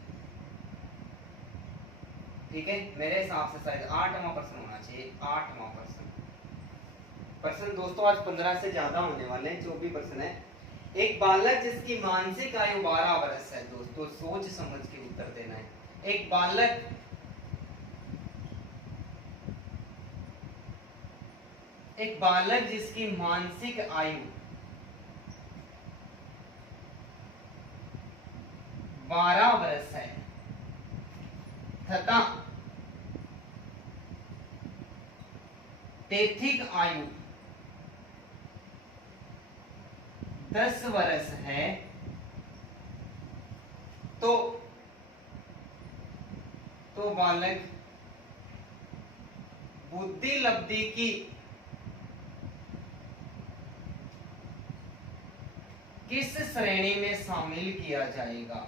ठीक है, मेरे हिसाब से शायद 8वां प्रश्न होना चाहिए। 8वां प्रश्न दोस्तों, आज 15 से ज्यादा होने वाले हैं। जो भी प्रश्न है, एक बालक जिसकी मानसिक आयु 12 वर्ष है दोस्तों, सोच समझ के उत्तर देना है। एक बालक जिसकी मानसिक आयु 12 वर्ष है तथा तैथिक आयु 10 वर्ष है, तो बालक बुद्धि लब्धि की किस श्रेणी में शामिल किया जाएगा?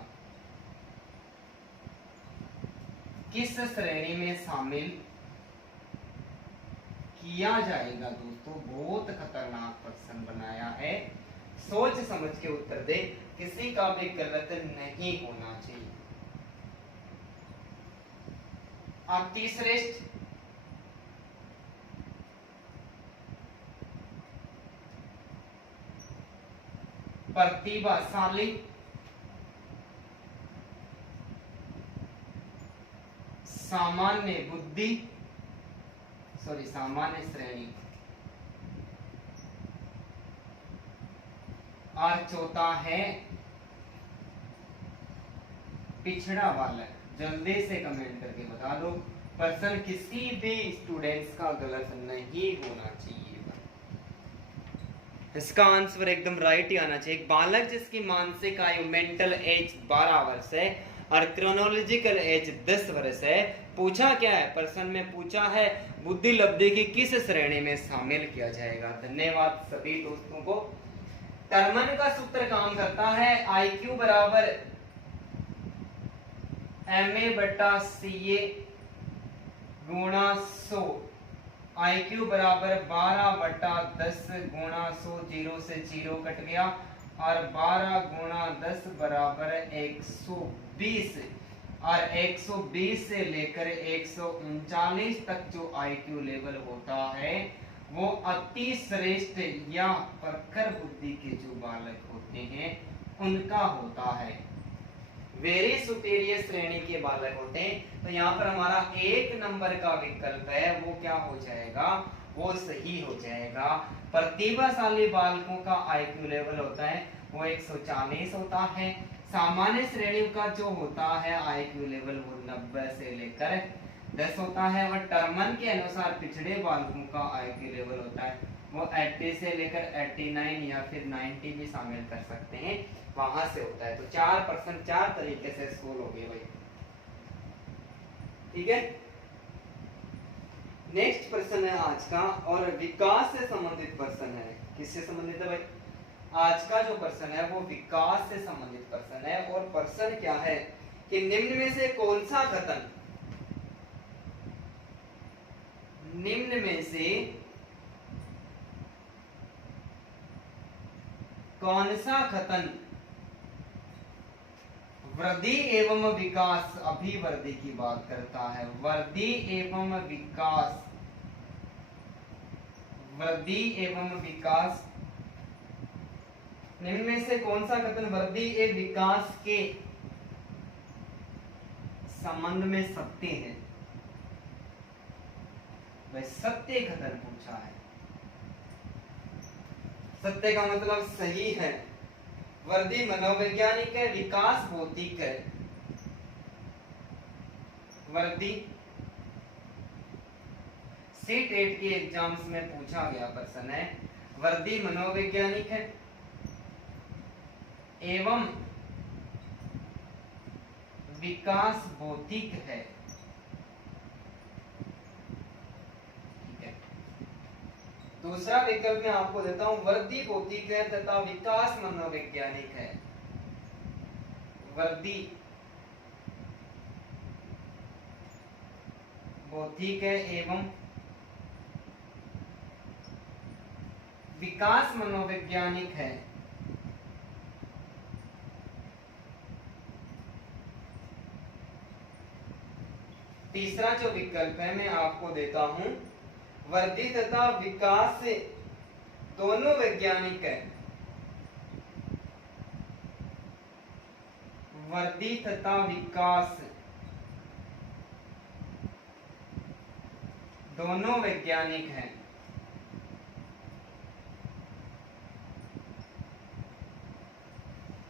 किस श्रेणी में शामिल किया जाएगा दोस्तों? बहुत खतरनाक प्रश्न बनाया है, सोच समझ के उत्तर दे, किसी का भी गलत नहीं होना चाहिए। अतिश्रेष्ठ प्रतिभाशाली सामान्य बुद्धि, सामान्य श्रेणी, और चौथा है पिछड़ा बालक। जल्दी से कमेंट करके बता दो, प्रश्न किसी भी स्टूडेंट्स का गलत नहीं होना चाहिए। इसका आंसर एकदम राइट ही आना चाहिए। एक बालक जिसकी मानसिक आयु मेंटल एज 12 वर्ष है और क्रोनोलॉजिकल एज 10 वर्ष है। पूछा क्या है? प्रश्न में पूछा है बुद्धि लब्धि की किस श्रेणी में शामिल किया जाएगा। धन्यवाद सभी दोस्तों को। टर्मन का सूत्र काम करता है IQ बराबर MA बटा CA गुणा 100। IQ बराबर 12 बटा 10 गुणा 100, 0 से 0 कट गया, और 12 गुणा 10 बराबर 120, और 120 से लेकर 139 तक जो IQ लेवल होता है वो अति श्रेष्ठ या प्रखर बुद्धि के जो बालक होते हैं उनका होता है। वेरी सुपीरियर श्रेणी के बालक होते हैं। तो यहाँ पर हमारा 1 नंबर का विकल्प है वो क्या हो जाएगा? वो सही हो जाएगा। प्रतिभाशाली बालकों का IQ लेवल होता है वो 140 होता है। सामान्य श्रेणी का जो होता है IQ लेवल वो 90 से लेकर 10 होता है। और टर्मन के अनुसार पिछड़े बालकों का IQ लेवल होता है वो 80 से लेकर 89 या फिर 90 भी शामिल कर सकते हैं, वहां से होता है। तो 4% 4 तरीके से सोल्व हो गए भाई, ठीक है। नेक्स्ट प्रश्न है आज का, और विकास से संबंधित प्रश्न है। किससे संबंधित है भाई? आज का जो प्रश्न है वो विकास से संबंधित प्रश्न है। और प्रश्न क्या है कि निम्न में से कौन सा कथन, निम्न में से कौन सा कथन वृद्धि एवं विकास, अभिवृद्धि की बात करता है। वृद्धि एवं विकास, वृद्धि एवं विकास, निम्न में से कौन सा कथन वृद्धि एवं विकास के संबंध में सत्य है? वह सत्य कथन पूछा है। सत्य का मतलब सही है। वृद्धि मनोवैज्ञानिक है, विकास भौतिक है। वृद्धि सी-टेट के एग्जाम्स में पूछा गया प्रश्न है, वर्दी मनोवैज्ञानिक है एवं विकास भौतिक है। ठीक है, दूसरा विकल्प मैं आपको देता हूं, वर्दी भौतिक है तथा विकास मनोवैज्ञानिक है। वर्दी भौतिक है एवं विकास मनोवैज्ञानिक है। तीसरा जो विकल्प है मैं आपको देता हूं, वर्दी तथा विकास दोनों वैज्ञानिक है। वर्दी तथा विकास दोनों वैज्ञानिक हैं।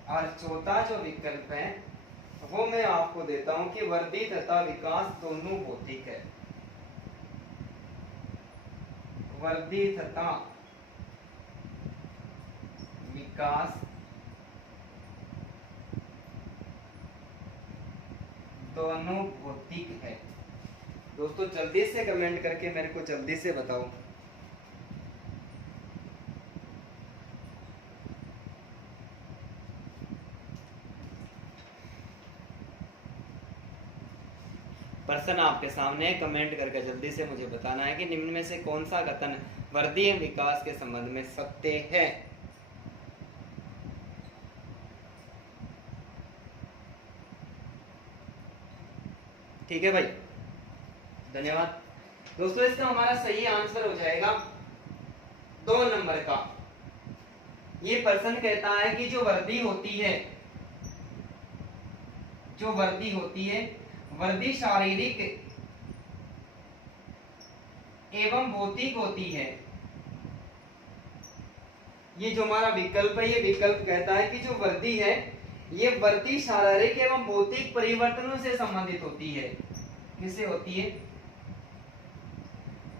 और चौथा जो विकल्प है वो मैं आपको देता हूं कि वर्दी तथा विकास दोनों भौतिक है। वर्दी तथा विकास दोनों भौतिक है। दोस्तों जल्दी से कमेंट करके मेरे को जल्दी से बताओ। प्रश्न आपके सामने, कमेंट करके जल्दी से मुझे बताना है कि निम्न में से कौन सा कथन वर्दी विकास के संबंध में सत्य है। ठीक है भाई, धन्यवाद दोस्तों। इसका हमारा सही आंसर हो जाएगा 2 नंबर का। ये प्रश्न कहता है कि जो वर्दी होती है, जो वर्दी होती है, वर्दी शारीरिक एवं भौतिक होती है। ये जो हमारा विकल्प है, ये विकल्प कहता है कि जो वर्दी है ये वर्दी शारीरिक एवं भौतिक परिवर्तनों से संबंधित होती है। किससे होती है?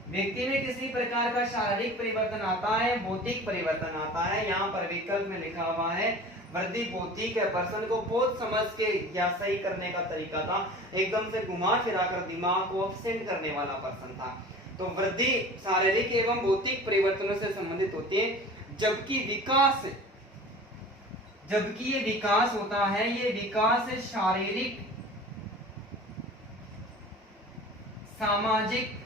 व्यक्ति में किसी प्रकार का शारीरिक परिवर्तन आता है, भौतिक परिवर्तन आता है। यहाँ पर विकल्प में लिखा हुआ है वर्दी भौतिक है। पर्सन को बहुत समझ के या सही करने का तरीका था, एकदम से घुमा फिरा कर दिमाग को अपसेंट करने वाला पर्सन था। तो वृद्धि शारीरिक एवं भौतिक परिवर्तनों से संबंधित होती है, जबकि विकास, जबकि ये विकास होता है, ये विकास शारीरिक, सामाजिक,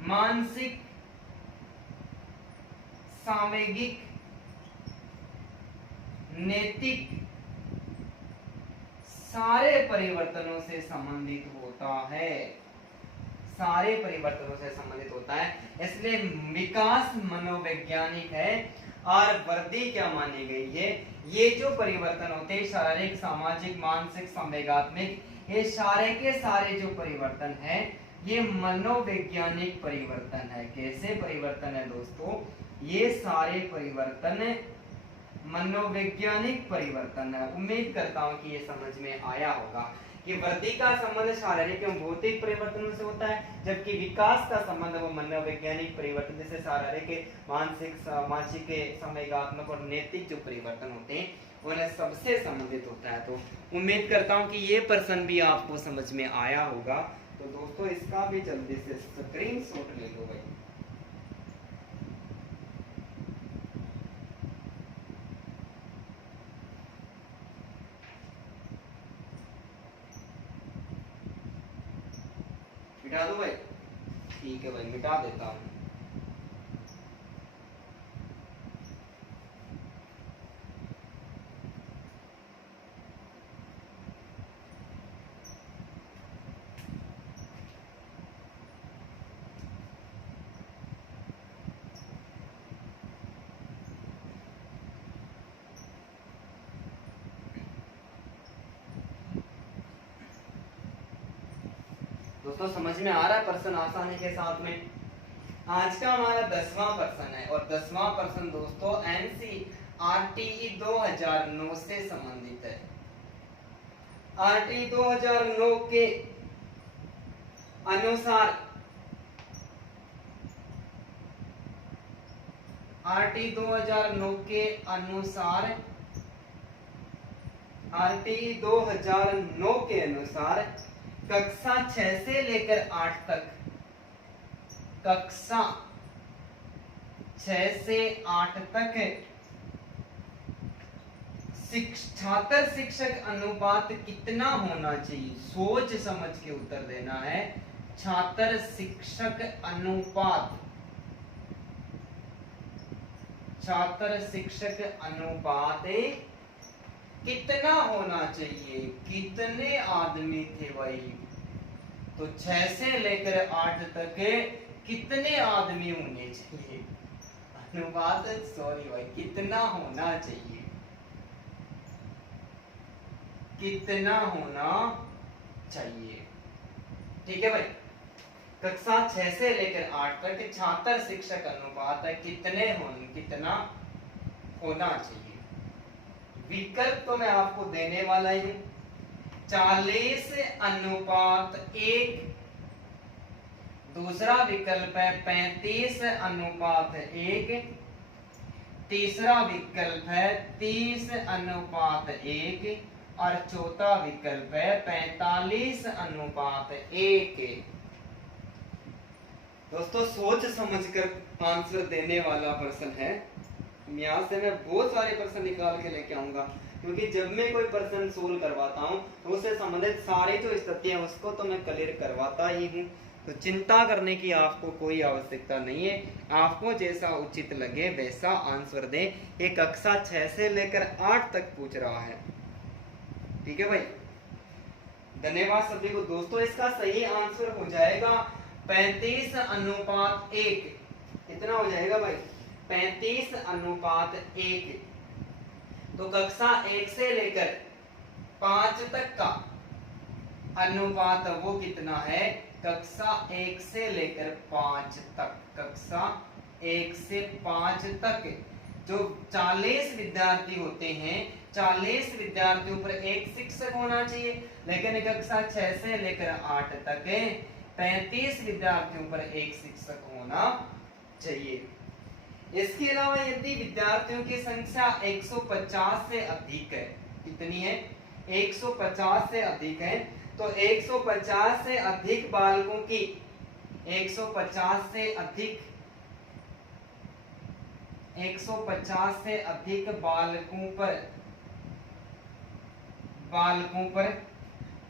मानसिक, सामाजिक, नैतिक सारे परिवर्तनों से संबंधित होता है। सारे परिवर्तनों से संबंधित होता है, इसलिए विकास मनोवैज्ञानिक है। और वर्दी क्या मानी गई है? ये जो परिवर्तन होते हैं शारीरिक, सामाजिक, मानसिक, संवेगात्मक, ये सारे के सारे जो परिवर्तन है ये मनोवैज्ञानिक परिवर्तन है। कैसे परिवर्तन है दोस्तों? ये सारे परिवर्तन मनोवैज्ञानिक परिवर्तन है। उम्मीद करता हूं कि ये समझ में आया होगा कि वृद्धि का संबंध शारीरिक एवं भौतिक परिवर्तनों से होता है, जबकि विकास का संबंध वो मनोवैज्ञानिक परिवर्तन जैसे शारीरिक, मानसिक, सामाजिक, संवेगात्मक और नैतिक जो परिवर्तन होते हैं उन्हें सबसे संबंधित होता है। तो उम्मीद करता हूं कि ये प्रश्न भी आपको समझ में आया होगा। तो दोस्तों इसका भी जल्दी से स्क्रीनशॉट ले लो भाई। मिटा दो भाई। ठीक है भाई, मिटा देता हूं। दोस्तों समझ में आ रहा है प्रश्न आसानी के साथ में? आज का हमारा 10वां प्रश्न है और 10वां प्रश्न दोस्तों NCERT 2009 से संबंधित है। RT 2009 के अनुसार आरटी 2009 के अनुसार आरटी 2009 के अनुसार कक्षा 6 से लेकर 8 तक, कक्षा 6 से 8 तक छात्र शिक्षक अनुपात कितना होना चाहिए? सोच समझ के उत्तर देना है। छात्र शिक्षक अनुपात, छात्र शिक्षक अनुपात कितना होना चाहिए? कितने आदमी थे भाई? तो 6 से लेकर 8 तक कितने आदमी होने चाहिए? अनुपात सॉरी भाई, कितना होना चाहिए? कितना होना चाहिए? ठीक है भाई, कक्षा 6 से लेकर 8 तक छात्र शिक्षक अनुपात कितना होना चाहिए? विकल्प तो मैं आपको देने वाला ही हूं। 40 अनुपात 1, दूसरा विकल्प है 35 अनुपात 1, तीसरा विकल्प है 30 अनुपात 1 और चौथा विकल्प है 45 अनुपात 1। दोस्तों सोच समझकर आंसर देने वाला पर्सन है। यहाँ से मैं बहुत सारे प्रश्न निकाल के लेके आऊंगा, क्योंकि जब मैं कोई प्रश्न सोल्व करवाता हूँ तो उससे संबंधित सारी जो स्थिति है उसको तो मैं क्लियर करवाता ही हूँ। तो चिंता करने की आपको कोई आवश्यकता नहीं है। आपको जैसा उचित लगे वैसा आंसर दें। ये कक्षा 6 से लेकर 8 तक पूछ रहा है। ठीक है भाई, धन्यवाद सभी को। दोस्तों इसका सही आंसर हो जाएगा 35 अनुपात 1। कितना हो जाएगा भाई? 35 अनुपात 1। तो कक्षा 1 से लेकर 5 तक का अनुपात वो कितना है? कक्षा 1 से लेकर 5 तक, कक्षा 1 से 5 तक जो 40 विद्यार्थी होते हैं, 40 विद्यार्थियों पर एक शिक्षक होना चाहिए। लेकिन कक्षा 6 से लेकर 8 तक 35 विद्यार्थियों पर एक शिक्षक होना चाहिए। इसके अलावा यदि विद्यार्थियों की संख्या 150 से अधिक है, कितनी है? 150 से अधिक है, तो 150 से अधिक बालकों की 150 से अधिक बालकों पर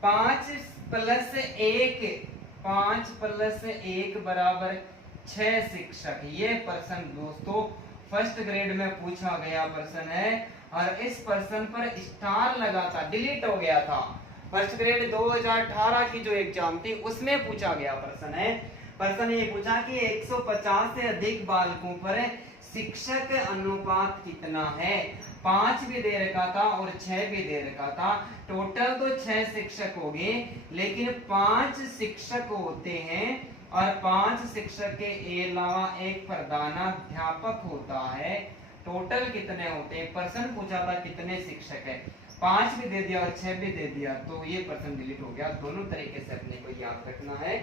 5 प्लस 1 बराबर 6 शिक्षक। ये प्रश्न दोस्तों फर्स्ट ग्रेड में पूछा गया प्रश्न है और इस प्रश्न पर स्टार लगा था, डिलीट हो गया था। फर्स्ट ग्रेड 2018 की जो एग्जाम थी उसमें पूछा गया प्रश्न है। प्रश्न ये पूछा कि 150 से अधिक बालकों पर शिक्षक अनुपात कितना है? 5 भी दे रखा था और 6 भी दे रखा था। टोटल तो 6 शिक्षक हो गए, लेकिन 5 शिक्षक होते हैं और 5 शिक्षक के अलावा एक प्रधानाध्यापक होता है। टोटल कितने होते हैं? प्रश्न पूछा था कितने शिक्षक है, 5 भी दे दिया और 6 भी दे दिया, तो ये प्रश्न डिलीट हो गया। दोनों तरीके से अपने को याद रखना है।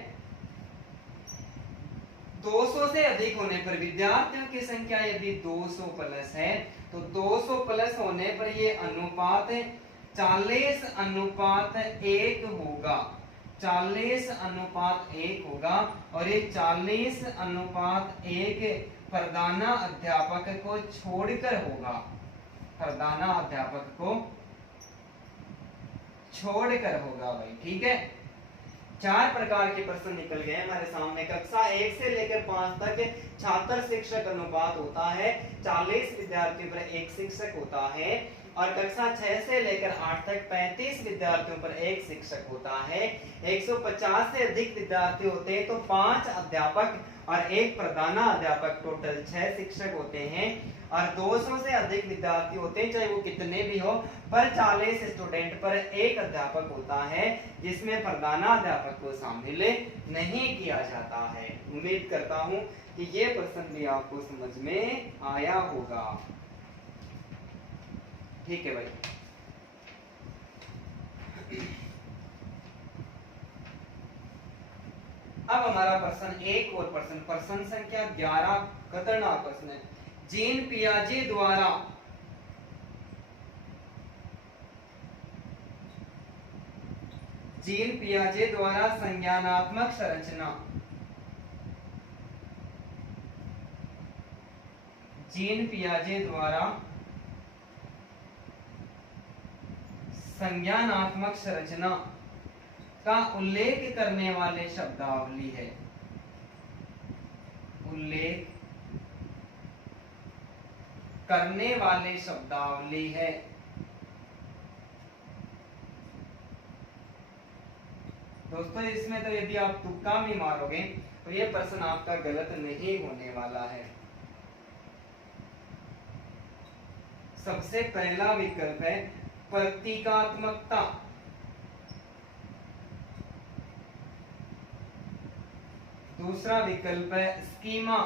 200 से अधिक होने पर विद्यार्थियों की संख्या यदि 200 प्लस है, तो 200 प्लस होने पर ये अनुपात 40 अनुपात 1 होगा। 40 अनुपात 1 होगा और ये 40 अनुपात 1 प्रधाना अध्यापक को छोड़कर होगा। प्रधाना अध्यापक को छोड़कर होगा भाई। ठीक है, 4 प्रकार के प्रश्न निकल गए हमारे सामने। कक्षा 1 से लेकर 5 तक छात्र शिक्षक अनुपात होता है 40 विद्यार्थियों पर एक शिक्षक होता है, और कक्षा 6 से लेकर 8 तक 35 विद्यार्थियों पर एक शिक्षक होता है। 150 से अधिक विद्यार्थी होते हैं तो 5 अध्यापक और एक प्रधाना अध्यापक, टोटल 6 शिक्षक होते हैं। और 200 से अधिक विद्यार्थी होते हैं, चाहे वो कितने भी हो, पर 40 स्टूडेंट पर एक अध्यापक होता है, जिसमें प्रधाना अध्यापक को शामिल नहीं किया जाता है। उम्मीद करता हूं कि ये प्रश्न भी आपको समझ में आया होगा। ठीक है भाई, अब हमारा प्रश्न एक और प्रश्न संख्या 11 खतरनाक प्रश्न है। जीन पियाजे द्वारा संज्ञानात्मक संरचना, जीन पियाजे द्वारा संज्ञानात्मक संरचना का उल्लेख करने वाले शब्दावली है, उल्लेख करने वाले शब्दावली है। दोस्तों इसमें तो यदि आप तुक्का भी मारोगे तो ये प्रश्न आपका गलत नहीं होने वाला है। सबसे पहला विकल्प है प्रतीकात्मकता, दूसरा विकल्प है स्कीमा,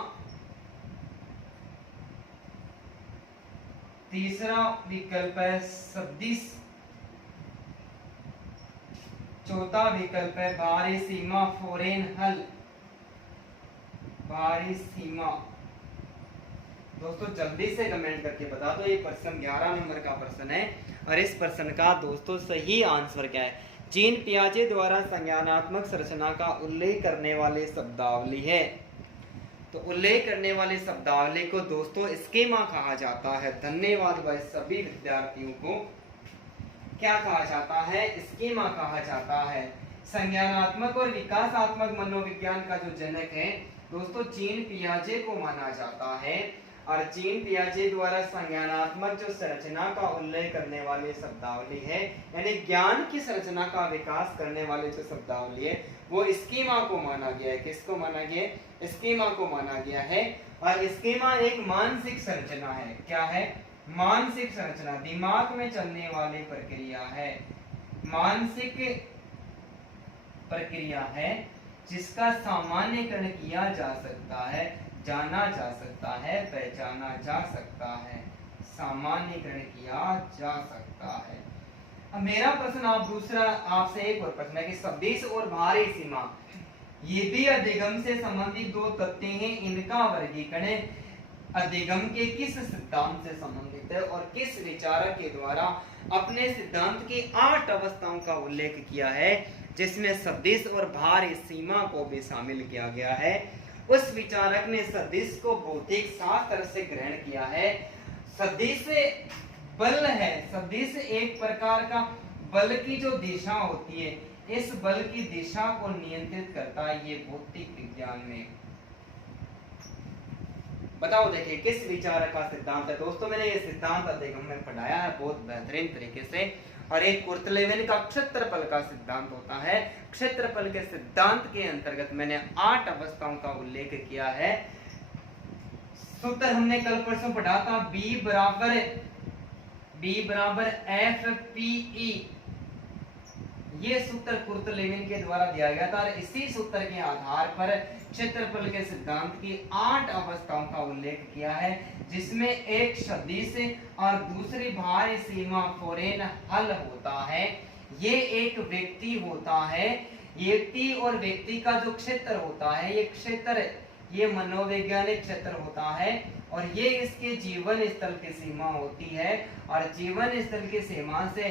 तीसरा विकल्प है सदिश, चौथा विकल्प है बाहरी सीमा फॉरेन हल, बाहरी सीमा। दोस्तों जल्दी से कमेंट करके बता दो, ये प्रश्न 11 नंबर का प्रश्न है और इस प्रश्न का दोस्तों सही आंसर क्या है। जीन पियाजे द्वारा संज्ञानात्मक संरचना का उल्लेख करने वाले शब्दावली है। तो उल्लेख करने वाले शब्दावली को दोस्तों स्कीमा कहा जाता है। धन्यवाद भाई सभी विद्यार्थियों को। क्या कहा जाता है? स्कीमा कहा जाता है। संज्ञानात्मक और विकासात्मक मनोविज्ञान का जो जनक है दोस्तों जीन पियाजे को माना जाता है और जीन पियाजे द्वारा संज्ञानात्मक जो संरचना का उल्लेख करने वाले शब्दावली है, यानी ज्ञान की संरचना का विकास करने वाले जो शब्दावली है वो स्कीमा को माना गया है। किसको माना गया है? स्कीमा को माना गया है। और स्कीमा एक मानसिक संरचना है। क्या है? मानसिक संरचना, दिमाग में चलने वाली प्रक्रिया है, मानसिक प्रक्रिया है जिसका सामान्यकरण किया जा सकता है, जाना जा सकता है, पहचाना जा सकता है, सामान्यकरण किया जा सकता है। अब मेरा प्रश्न आप दूसरा आपसे एक और प्रश्न है कि सदिश और बाहरी सीमा ये भी अधिगम से संबंधित दो तथ्य हैं, इनका वर्गीकरण अधिगम के किस सिद्धांत से संबंधित है और किस विचारक के द्वारा अपने सिद्धांत की 8 अवस्थाओं का उल्लेख किया है जिसमें सदिश और बाहरी सीमा को भी शामिल किया गया है। उस विचारक ने सदिश को भौतिक शास्त्र से ग्रहण किया है। सदिश बल है, सदिश एक प्रकार का बल की जो दिशा होती है, इस बल की दिशा को नियंत्रित करता है ये भौतिक विज्ञान में। बताओ देखिए किस विचारक का सिद्धांत है। दोस्तों मैंने ये सिद्धांत अधिगम में पढ़ाया है बहुत बेहतरीन तरीके से। और एक कुर्तलेवेन का क्षेत्रफल का सिद्धांत होता है। क्षेत्रफल के सिद्धांत के अंतर्गत मैंने 8 अवस्थाओं का उल्लेख किया है। सूत्र हमने कल परसों पढ़ा था, B बराबर FPE, ये सूत्र कुर्तलेवेन के द्वारा दिया गया था। और इसी सूत्र के आधार पर क्षेत्रफल के सिद्धांत की 8 अवस्थाओं का उल्लेख किया है जिसमें एक सदिश और दूसरी बाहरी सीमा फॉरेन हल होता है। ये एक व्यक्ति होता है, व्यक्ति और व्यक्ति का जो क्षेत्र होता है, ये क्षेत्र ये मनोवैज्ञानिक क्षेत्र होता है और ये इसके जीवन स्थल की सीमा होती है। और जीवन स्थल की सीमा से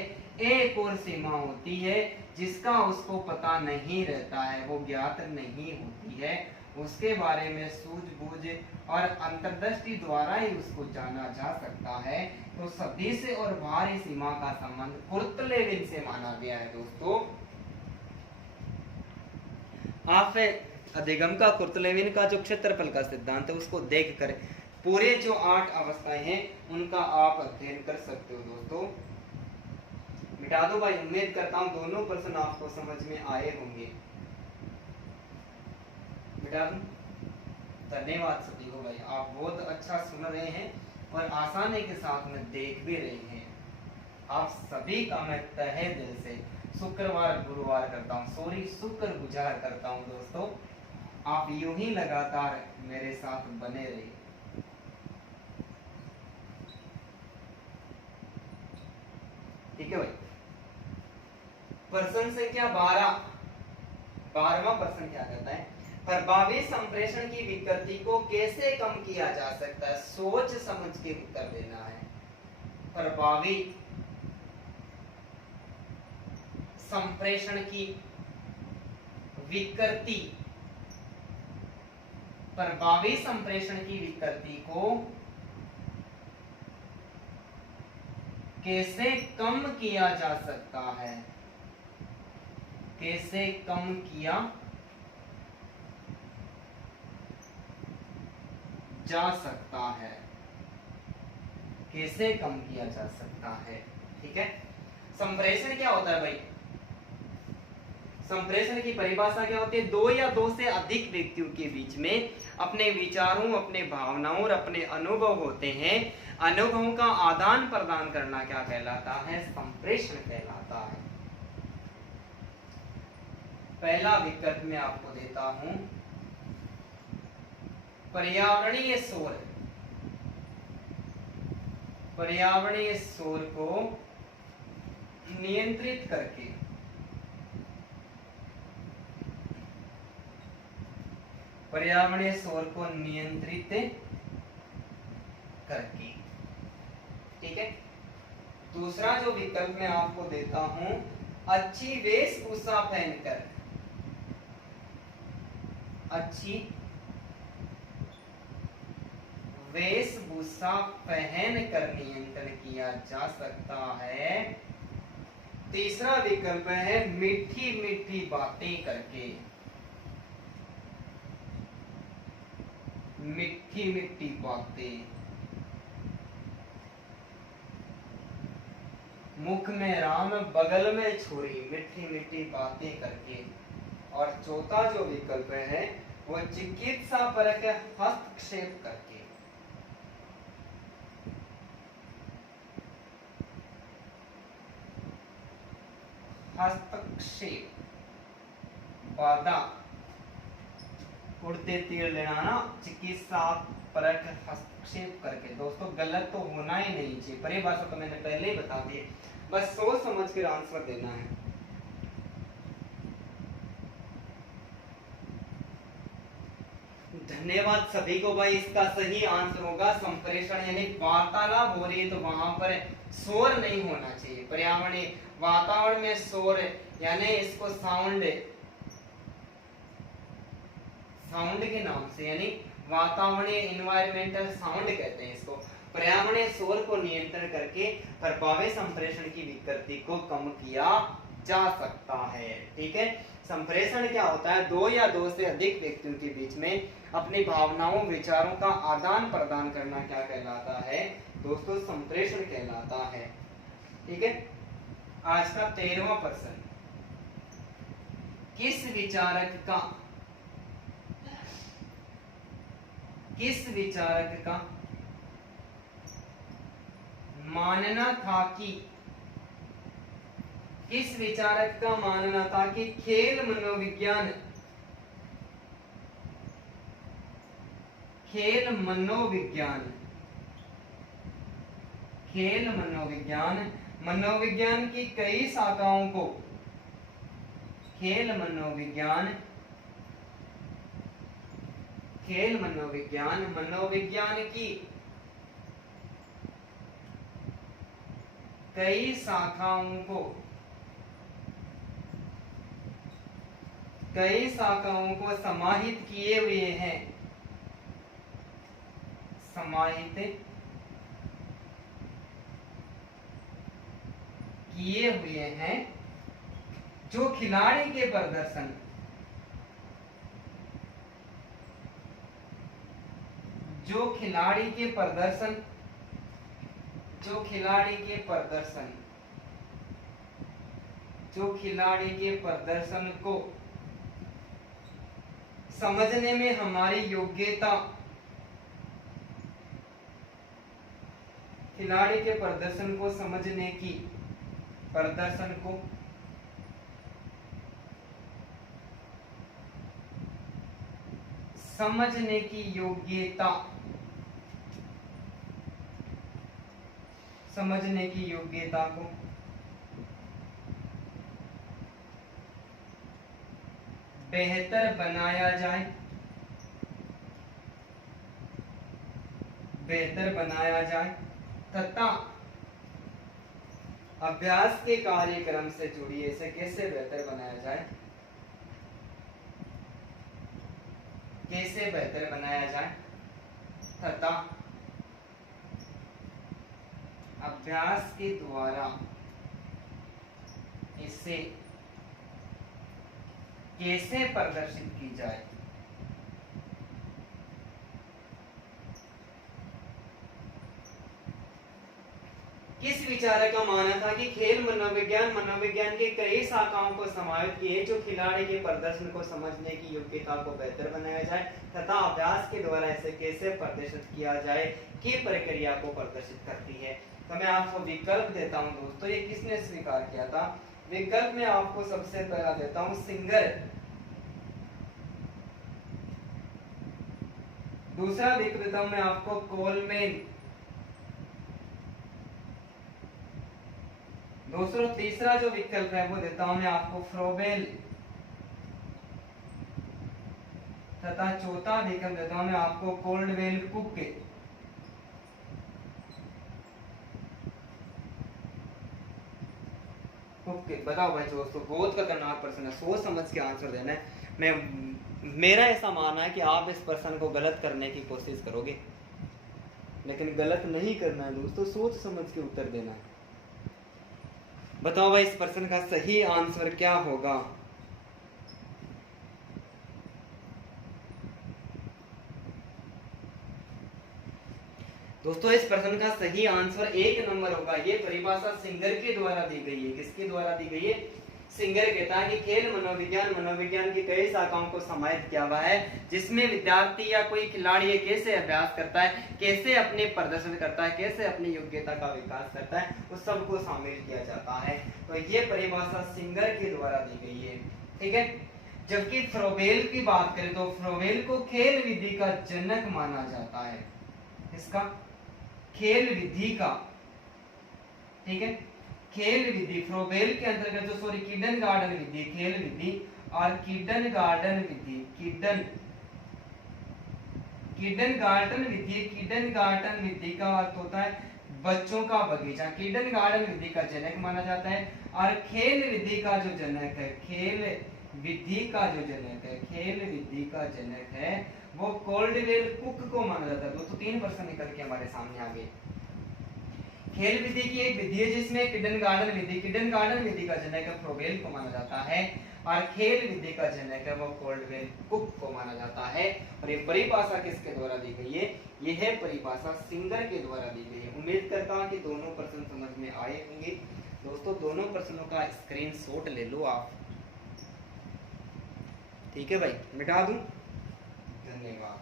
एक और सीमा होती है जिसका उसको पता नहीं रहता है, वो ज्ञात नहीं होती है। उसके बारे में सूझबूझ और अंतर्दृष्टि द्वारा ही उसको जाना जा सकता है। तो सदिश और बाहरी सीमा का संबंध कुर्तलेवेन से माना गया है। दोस्तों आप अधिगम का कुर्तलेवेन का जो क्षेत्रफल का सिद्धांत है उसको देखकर पूरे जो 8 अवस्थाएं हैं उनका आप अध्ययन कर सकते हो। दोस्तों मिटा दो भाई, उम्मीद करता हूं दोनों प्रश्न आपको समझ में आए होंगे। मिटा दूं? धन्यवाद सभी को भाई, आप बहुत अच्छा सुन रहे हैं और आसानी के साथ में देख भी रहे हैं। आप सभी का मैं तहे दिल से शुक्रवार गुरुवार करता हूँ, शुक्र गुजार करता हूँ। दोस्तों आप यूं ही लगातार मेरे साथ बने रहिए। ठीक है भाई। प्रश्न संख्या 12वां प्रश्न क्या कहता है? प्रभावी संप्रेषण की विकृति को कैसे कम किया जा सकता है, सोच समझ के उत्तर देना है। प्रभावी संप्रेषण की विकृति, प्रभावी संप्रेषण की विकृति को कैसे कम किया जा सकता है, कैसे कम किया जा सकता है, कैसे कम किया जा सकता है। ठीक है, संप्रेषण क्या होता है भाई? संप्रेषण की परिभाषा क्या होती है? दो या दो से अधिक व्यक्तियों के बीच में अपने विचारों, अपने भावनाओं और अपने अनुभव होते हैं। अनुभवों का आदान प्रदान करना क्या कहलाता है? संप्रेषण कहलाता है। पहला विकल्प मैं आपको देता हूं, पर्यावरणीय शोर। पर्यावरणीय शोर को नियंत्रित करके, पर्यावरणीय शोर को नियंत्रित करके। ठीक है, दूसरा जो विकल्प मैं आपको देता हूं, अच्छी वेशभूषा पहनकर, अच्छी वेशभूषा पहनकर नियंत्रण किया जा सकता है। तीसरा विकल्प है मीठी मीठी बातें करके, मीठी मीठी बातें, मुख में राम बगल में छुरी, मीठी मीठी बातें करके। और चौथा जो विकल्प है वो चिकित्सा परक हस्तक्षेप करके। हस्तक्षेप, बाधा, उड़ते तीर लेना ना, चिकित्सा परक हस्तक्षेप करके। दोस्तों गलत तो होना ही नहीं चाहिए, परिभाषा तो मैंने पहले ही बता दी, बस सोच समझ कर आंसर देना है। धन्यवाद सभी को भाई। इसका सही आंसर होगा संप्रेषण, यानी वार्तालाप हो रही है तो वहां पर शोर नहीं होना चाहिए। पर्यावरणीय वातावरण में शोर यानी इसको साउंड, साउंड के नाम से, यानी वातावरणीय एनवायरमेंटल साउंड कहते हैं इसको। पर्यावरणीय शोर को नियंत्रण करके प्रभावी संप्रेषण की विकृति को कम किया जा सकता है। ठीक है, संप्रेषण क्या होता है? दो या दो से अधिक व्यक्तियों के बीच में अपनी भावनाओं, विचारों का आदान प्रदान करना क्या कहलाता है? दोस्तों संप्रेषण कहलाता है। ठीक है, आज का 13वां प्रश्न, किस विचारक का मानना था कि, किस विचारक का मानना था कि खेल मनोविज्ञान, खेल मनोविज्ञान, खेल मनोविज्ञान, मनोविज्ञान की कई शाखाओं को, खेल मनोविज्ञान, खेल मनोविज्ञान, मनोविज्ञान की कई शाखाओं को, कई शाखाओं को समाहित किए हुए हैं, समाहित किए हुए हैं, जो खिलाड़ी के प्रदर्शन, जो खिलाड़ी के प्रदर्शन, जो खिलाड़ी के प्रदर्शन, जो खिलाड़ी के प्रदर्शन को समझने में हमारी योग्यता, खिलाड़ी के प्रदर्शन को समझने की, प्रदर्शन को समझने की योग्यता, समझने की योग्यता को बेहतर बनाया जाए, बेहतर बनाया जाए तथा अभ्यास के कार्यक्रम से जुड़ी, इसे कैसे बेहतर बनाया जाए, कैसे बेहतर बनाया जाए तथा अभ्यास के द्वारा इसे कैसे प्रदर्शित की जाए। किस विचारक का मानना था कि खेल मनोविज्ञान के कई शाखाओं को समाहित किए जो खिलाड़ी के प्रदर्शन को समझने की योग्यता को बेहतर बनाया जाए तथा अभ्यास के द्वारा इसे कैसे प्रदर्शित किया जाए की प्रक्रिया को प्रदर्शित करती है। तो मैं आपको विकल्प देता हूं दोस्तों, ये किसने स्वीकार किया था? विकल्प में आपको सबसे पहला देता हूं सिंगर, दूसरा विकल्प देता हूं मैं आपको कोलमैन, तीसरा जो विकल्प है वो देता हूं मैं आपको फ्रोबेल तथा चौथा विकल्प देता हूं मैं आपको कोल्डवेल कुक के। बताओ भाई दोस्तों, बहुत खतरनाक प्रश्न है, सोच समझ के आंसर देना है। मेरा ऐसा मानना है कि आप इस प्रश्न को गलत करने की कोशिश करोगे, लेकिन गलत नहीं करना है दोस्तों, सोच समझ के उत्तर देना है। बताओ भाई इस प्रश्न का सही आंसर क्या होगा? दोस्तों इस प्रश्न का सही आंसर 1 नंबर होगा। ये परिभाषा सिंगर के द्वारा दी गई है। किसके द्वारा दी गई है? सिंगर कहता है कि खेल मनोविज्ञान की कई शाखाओं को समाहित किया हुआ है जिसमें विद्यार्थी या कोई खिलाड़ी कैसे अभ्यास करता है, कैसे अपने प्रदर्शन करता है, कैसे अपनी योग्यता का विकास करता है, उस सबको शामिल किया जाता है। तो ये परिभाषा सिंगर के द्वारा दी गई है, ठीक है। जबकि फ्रोबेल की बात करें तो फ्रोबेल को खेल विधि का जनक माना जाता है। इसका खेल विधि का, ठीक है, खेल विधि फ्रोबेल के अंतर्गत जो सॉरी किंडरगार्टन विधि, खेल विधि और किंडरगार्टन विधि, किंडरगार्टन विधि का अर्थ होता है बच्चों का बगीचा। किंडरगार्टन विधि का जनक माना जाता है और खेल विधि का जो जनक है, खेल विधि का जनक है वो कोल्डवेल कुक को माना जाता है। दोस्तों 3 प्रश्न निकल के हमारे सामने आ गए। खेल विधि की एक विधि है जिसमें किंडरगार्टन विधि का जनक है फ्रोबेल को माना जाता है और खेल विधि का जनक है वो कोल्डवेल कुक को माना जाता है। और ये परिभाषा किसके द्वारा दी गई है? यह है परिभाषा सिंगर के द्वारा दी गई है। उम्मीद करता हूं कि दोनों प्रश्न समझ में आए होंगे। दोस्तों दोनों प्रश्नों का स्क्रीनशॉट ले लो आप, ठीक है भाई, मिटा दूं? धन्यवाद।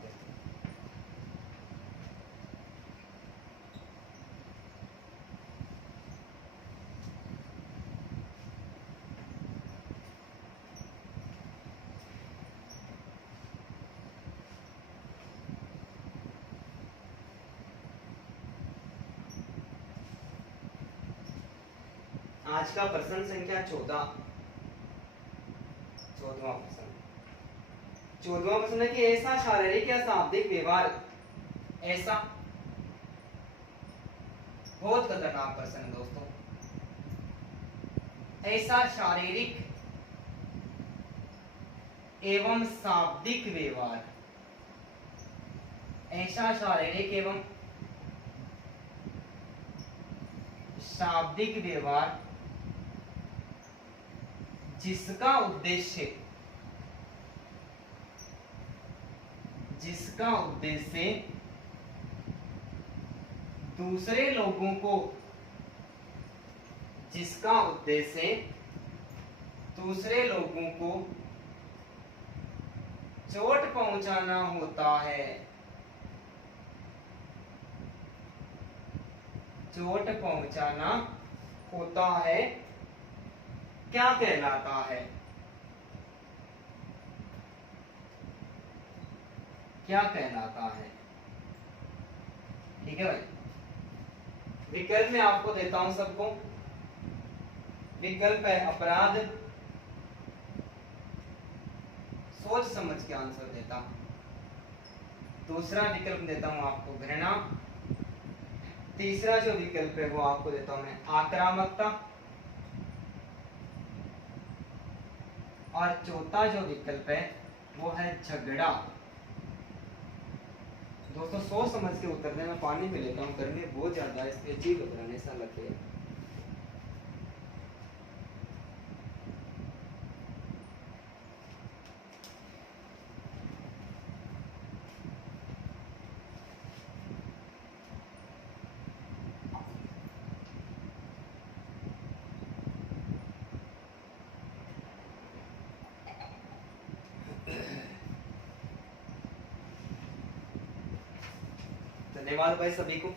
आज का प्रश्न संख्या 14वां प्रश्न। 14वां प्रश्न है कि ऐसा शारीरिक या शाब्दिक व्यवहार, ऐसा, बहुत खतरनाक प्रश्न है दोस्तों, ऐसा शारीरिक एवं शाब्दिक व्यवहार, ऐसा शारीरिक एवं शाब्दिक व्यवहार जिसका उद्देश्य दूसरे लोगों को, जिसका उद्देश्य दूसरे लोगों को चोट पहुंचाना होता है, चोट पहुंचाना होता है, क्या कहलाता है? क्या कहलाता है? ठीक है भाई, विकल्प में आपको देता हूं सबको। विकल्प है अपराध, सोच समझ के आंसर देता हूं। दूसरा विकल्प देता हूं आपको घृणा। तीसरा जो विकल्प है वो आपको देता हूं मैं आक्रामकता। और चौथा जो विकल्प है वो है झगड़ा। दोस्तों सोच समझ के उत्तर दें। मैं पानी भी लेता हूँ, गर्मी बहुत ज्यादा है इसलिए जी घबराने सा लग गया। धन्यवाद भाई सभी को।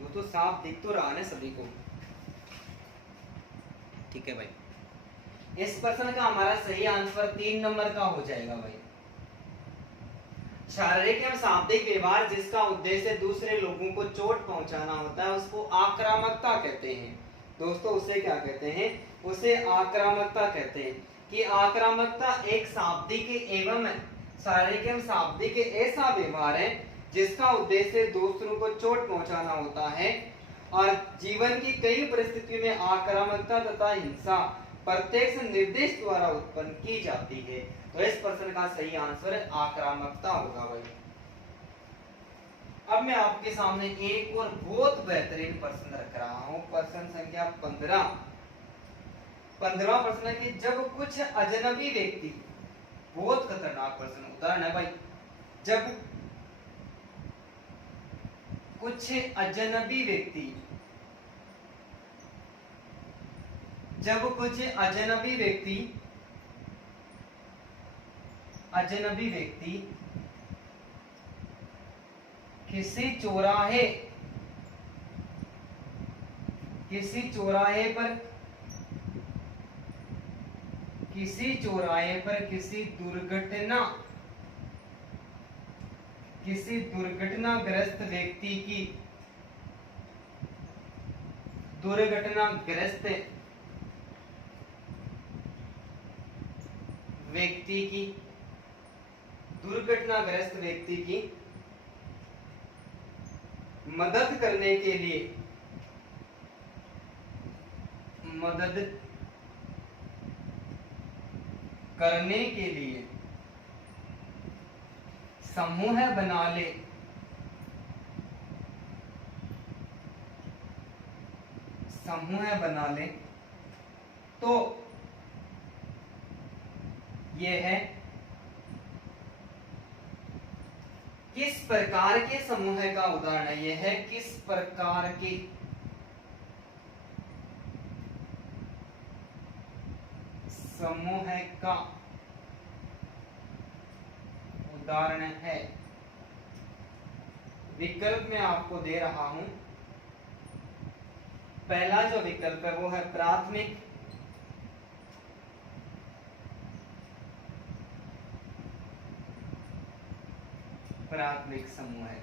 वो तो साफ दिख तो रहा है सभी को। ठीक है भाई, इस प्रश्न का हमारा सही आंसर 3 नंबर का हो जाएगा भाई। शारीरिक एवं शाब्दिक व्यवहार जिसका उद्देश्य दूसरे लोगों को चोट पहुंचाना होता है उसको आक्रामकता कहते हैं। दोस्तों उसे क्या कहते हैं? उसे आक्रामकता कहते हैं। कि आक्रामकता एक शाब्दिक एवं शारीरिक एवं शाब्दिक ऐसा व्यवहार है जिसका उद्देश्य दूसरों को चोट पहुंचाना होता है और जीवन की कई परिस्थितियों में आक्रामकता तथा हिंसा प्रत्यक्ष निर्देश द्वारा उत्पन्न की जाती है। तो इस प्रश्न का सही आंसर आक्रामकता होगा भाई। अब मैं आपके सामने एक और बहुत बेहतरीन प्रश्न रख रहा हूं, प्रश्न संख्या 15। 15वां प्रश्न है कि जब कुछ अजनबी व्यक्ति, बहुत खतरनाक प्रश्न उदाहरण है भाई, जब कुछ अजनबी व्यक्ति, जब कुछ अजनबी व्यक्ति किसी चौराहे पर किसी दुर्घटनाग्रस्त व्यक्ति की मदद करने के लिए समूह बना ले तो यह है किस प्रकार के समूह का उदाहरण है? यह है किस प्रकार के समूह का उदाहरण है? विकल्प मैं आपको दे रहा हूं। पहला जो विकल्प है वो है प्राथमिक समूह है।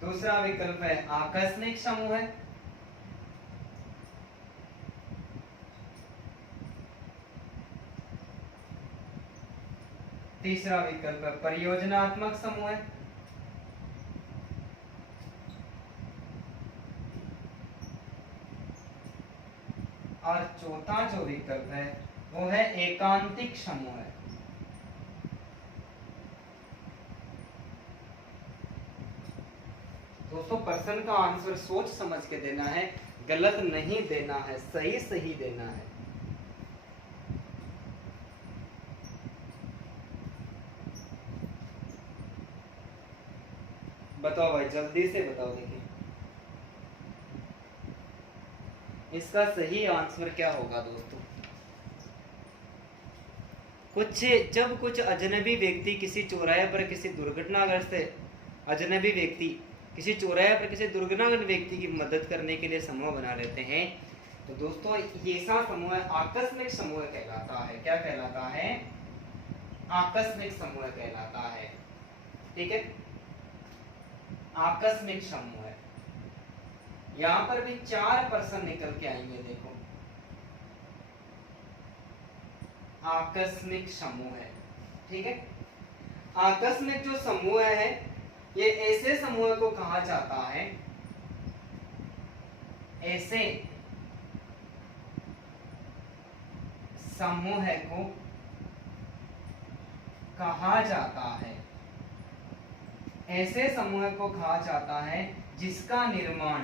दूसरा विकल्प है आकस्मिक समूह है। तीसरा विकल्प है परियोजनात्मक समूह है। और चौथा जो विकल्प है वो है एकांतिक समूह है। दोस्तों प्रश्न का आंसर सोच समझ के देना है, गलत नहीं देना है, सही सही देना है। बताओ भाई जल्दी से बताओ। देखिए इसका सही आंसर क्या होगा दोस्तों? जब कुछ अजनबी व्यक्ति किसी चौराहे पर किसी दुर्घटनाग्रस्त व्यक्ति की मदद करने के लिए समूह बना लेते हैं तो दोस्तों ये सा समूह आकस्मिक समूह कहलाता है। क्या कहलाता है? आकस्मिक समूह कहलाता है। ठीक है, आकस्मिक समूह है। यहां पर भी 4 पर्सन निकल के आएंगे। देखो आकस्मिक समूह है। ठीक है। आकस्मिक जो समूह है ये ऐसे समूह को कहा जाता है, ऐसे समूह को कहा जाता है, ऐसे समूह को कहा जाता है जिसका निर्माण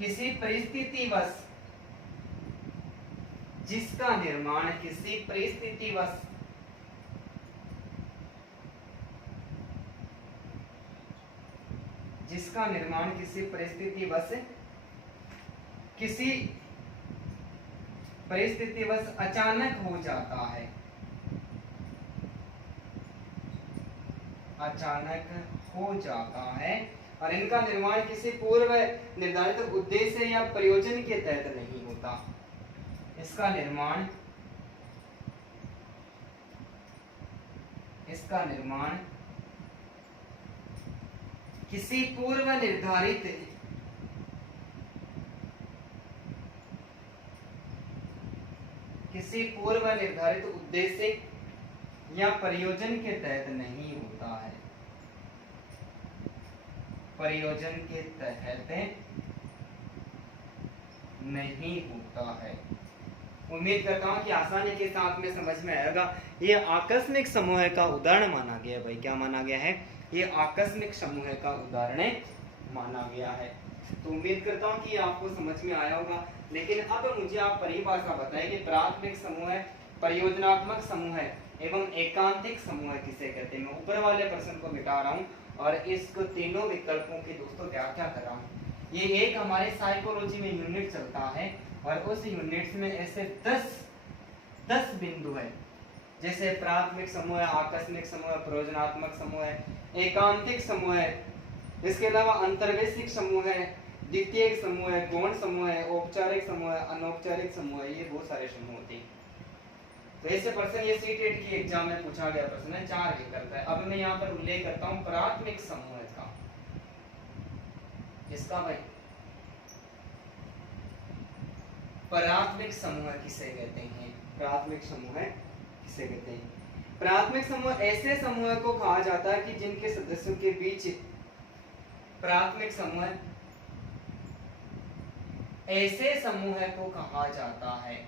किसी परिस्थितिवश अचानक हो जाता है, और इनका निर्माण किसी पूर्व निर्धारित उद्देश्य या प्रयोजन के तहत नहीं होता। इसका निर्माण किसी पूर्व निर्धारित उद्देश्य या प्रयोजन के तहत नहीं होता है, उम्मीद करता हूँ कि आसानी के साथ में समझ में आएगा। ये आकस्मिक समूह का उदाहरण माना गया है भाई। क्या माना गया है? ये आकस्मिक समूह का उदाहरण माना गया है। तो उम्मीद करता हूँ कि आपको समझ में आया होगा। लेकिन अब मुझे आप परिभाषा बताएं कि प्राथमिक समूह, परियोजनात्मक समूह एवं एकांतिक समूह किसे कहते हैं। मैं ऊपर वाले प्रश्न को मिटा रहा हूँ और इसको तीनों विकल्पों की दोस्तों व्याख्या कर रहा हूँ। ये एक हमारे साइकोलॉजी में यूनिट चलता है और उस यूनिट्स में ऐसे 10 बिंदु है, जैसे प्राथमिक समूह है, आकस्मिक समूह है, प्रयोजनात्मक समूह है, एकांतिक समूह है, इसके अलावा अंतर्वैश्विक समूह है, द्वितीयक समूह है, गौण समूह है, औपचारिक समूह है, अनौपचारिक समूह है। ये बहुत सारे समूह होते हैं। तो ऐसे प्रश्न ये सीटेट की एग्जाम में पूछा गया प्रश्न है, 4 विकल्प है। अब मैं यहाँ पर उल्लेख करता हूँ प्राथमिक समूह का। इसका भाई प्राथमिक समूह किसे कहते हैं? प्राथमिक समूह किसे कहते हैं? प्राथमिक समूह ऐसे समूह को कहा जाता है कि जिनके सदस्यों के बीच प्राथमिक समूह ऐसे समूह को कहा जाता है,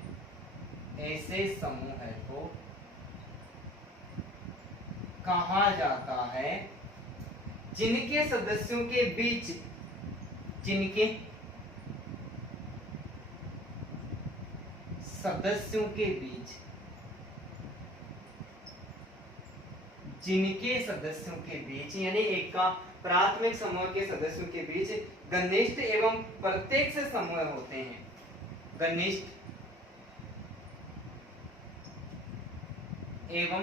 ऐसे समूह को कहा जाता है जिनके सदस्यों के बीच यानी एक का प्राथमिक समूह के सदस्यों के बीच घनिष्ठ एवं प्रत्यक्ष समूह होते हैं। घनिष्ठ एवं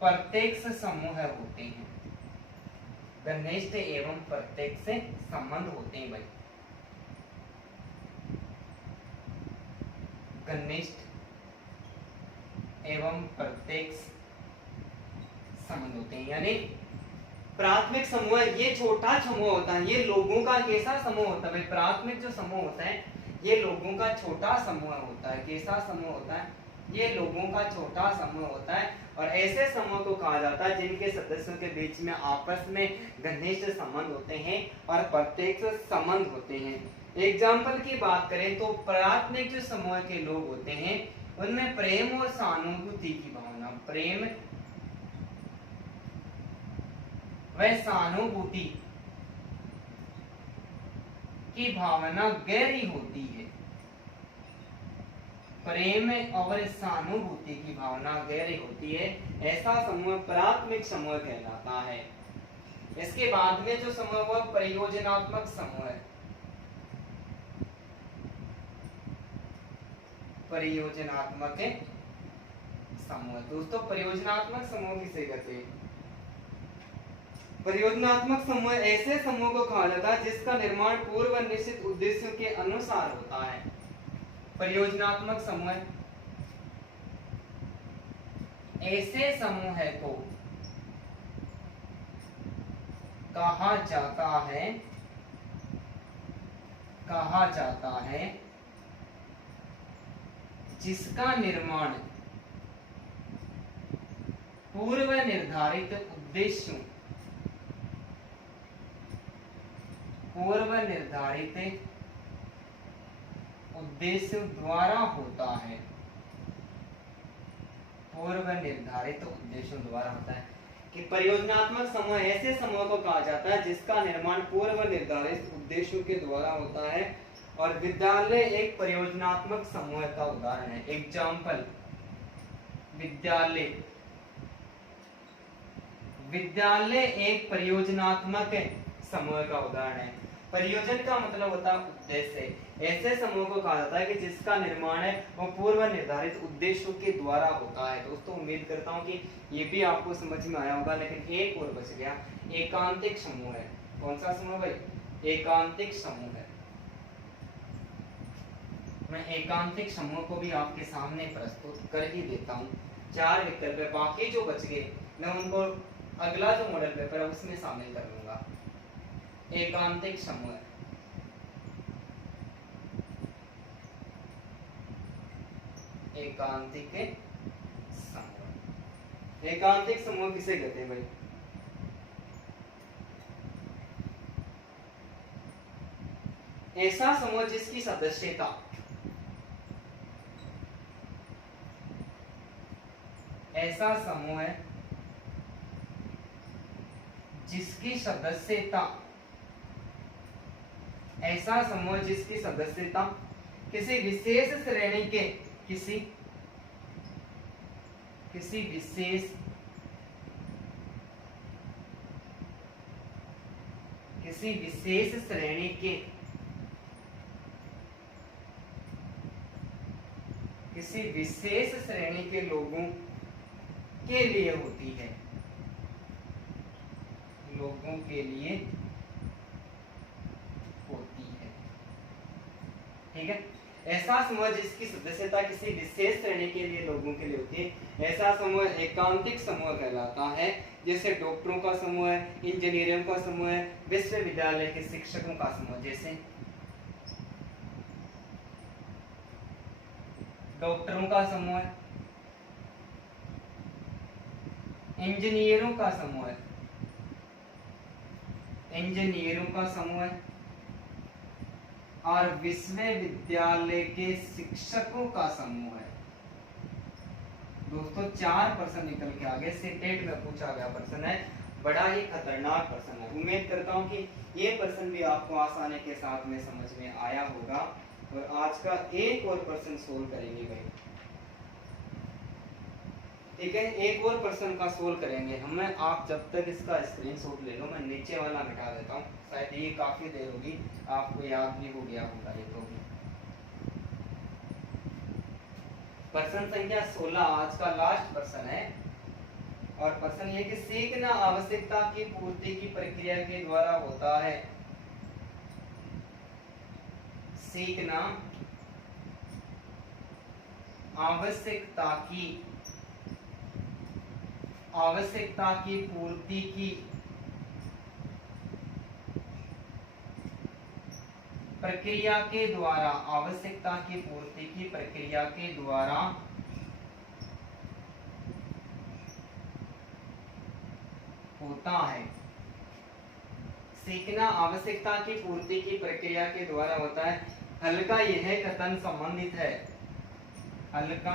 प्रत्यक्ष समूह होते हैं। घनिष्ठ एवं प्रत्यक्ष संबंध होते हैं भाई। घनिष्ठ एवं प्रत्यक्ष संबंध होते हैं। यानी प्राथमिक समूह ये छोटा समूह होता है, ये लोगों का कैसा समूह होता है भाई? प्राथमिक जो समूह होता है ये लोगों का छोटा समूह होता है। कैसा समूह होता है? ये लोगों का छोटा समूह होता है और ऐसे समूह को कहा जाता है जिनके सदस्यों के बीच में आपस में घनिष्ठ संबंध होते हैं और प्रत्यक्ष संबंध होते हैं। एग्जाम्पल की बात करें तो प्राथमिक जो समूह के लोग होते हैं उनमें प्रेम और सहानुभूति की भावना, प्रेम व सहानुभूति की भावना गहरी होती है। प्रेम और सहानुभूति की भावना गहरी होती है, ऐसा समूह प्राथमिक समूह कहलाता है। इसके बाद में जो समूह वो परियोजनात्मक समूह है। परियोजनात्मक समूह दोस्तों, परियोजनात्मक समूह किसे कहते हैं? परियोजनात्मक समूह ऐसे समूह को कहा जाता है जिसका निर्माण पूर्व निश्चित उद्देश्यों के अनुसार होता है। परियोजनात्मक समूह ऐसे समूह को कहा जाता है कहा जाता है जिसका निर्माण पूर्व निर्धारित उद्देश्यों द्वारा होता है। पूर्व निर्धारित उद्देश्यों द्वारा होता है कि परियोजनात्मक समूह ऐसे समूह को कहा जाता है जिसका निर्माण पूर्व निर्धारित उद्देश्यों के द्वारा होता है। और विद्यालय एक परियोजनात्मक समूह का उदाहरण है। एग्जाम्पल, विद्यालय एक परियोजनात्मक समूह का उदाहरण है। परियोजन का मतलब होता है उद्देश्य। ऐसे समूह को कहा जाता है कि जिसका निर्माण है वो पूर्व निर्धारित उद्देश्यों के द्वारा होता है। दोस्तों उम्मीद करता हूँ कि ये भी आपको समझ में आया होगा, लेकिन एक और बच गया, एकांतिक समूह है। कौन सा समूह भाई? एकांतिक समूह है। मैं एकांतिक समूह को भी आपके सामने प्रस्तुत कर ही देता हूँ। 4 विकल्प है, बाकी जो बच गए मैं उनको अगला जो मॉडल पेपर है उसमें शामिल कर लूंगा। एकांतिक समूह, एकांतिक समूह। एकांतिक समूह किसे कहते हैं भाई? ऐसा समूह जिसकी सदस्यता ऐसा समूह है जिसकी सदस्यता ऐसा समूह जिसकी सदस्यता किसी विशेष श्रेणी के किसी विशेष श्रेणी के लोगों के लिए होती है। ठीक है। ऐसा समूह जिसकी सदस्यता किसी विशेष श्रेणी के लिए लोगों के लिए होती है, ऐसा समूह एकांतिक समूह कहलाता है। जैसे डॉक्टरों का समूह है, इंजीनियरों का समूह है, विश्वविद्यालय के शिक्षकों का समूह। जैसे डॉक्टरों का समूह है, इंजीनियरों का समूह है, और विश्वविद्यालय के शिक्षकों का समूह है। दोस्तों 4 प्रश्न निकल के आगे से टेट में पूछा गया प्रश्न है, बड़ा ही खतरनाक प्रश्न है। उम्मीद करता हूं कि ये प्रश्न भी आपको आसानी के साथ में समझ में आया होगा। और आज का एक और प्रश्न सोल्व करेंगे भाई, ठीक है। एक और प्रश्न का सोल्व करेंगे हम। आप जब तक इसका स्क्रीनशॉट ले लो, मैं नीचे वाला मिटा देता हूँ, शायद ये काफी देर होगी, आपको याद भी हो गया होगा ये तो भी। प्रश्न संख्या 16 आज का लास्ट प्रश्न है। और प्रश्न ये कि सीखना आवश्यकता की पूर्ति की प्रक्रिया के द्वारा होता है। सीखना आवश्यकता की पूर्ति की प्रक्रिया के द्वारा होता है। सीखना आवश्यकता की पूर्ति की प्रक्रिया के द्वारा होता है। हल का यह कथन संबंधित है। हल का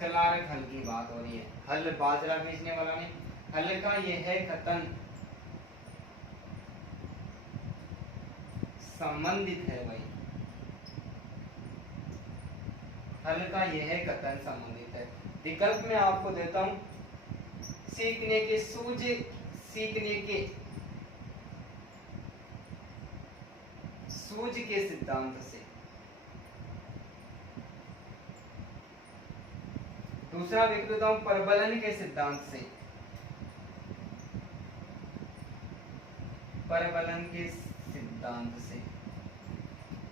क्लार्क हल की बात हो रही है, हल बाजरा बेचने वाला नहीं। हल का यह कथन संबंधित है भाई, हल का यह कथन संबंधित है। विकल्प में आपको देता हूं, सीखने के सूझ के सिद्धांत से। दूसरा विकल्प देता हूं, परबलन के सिद्धांत से।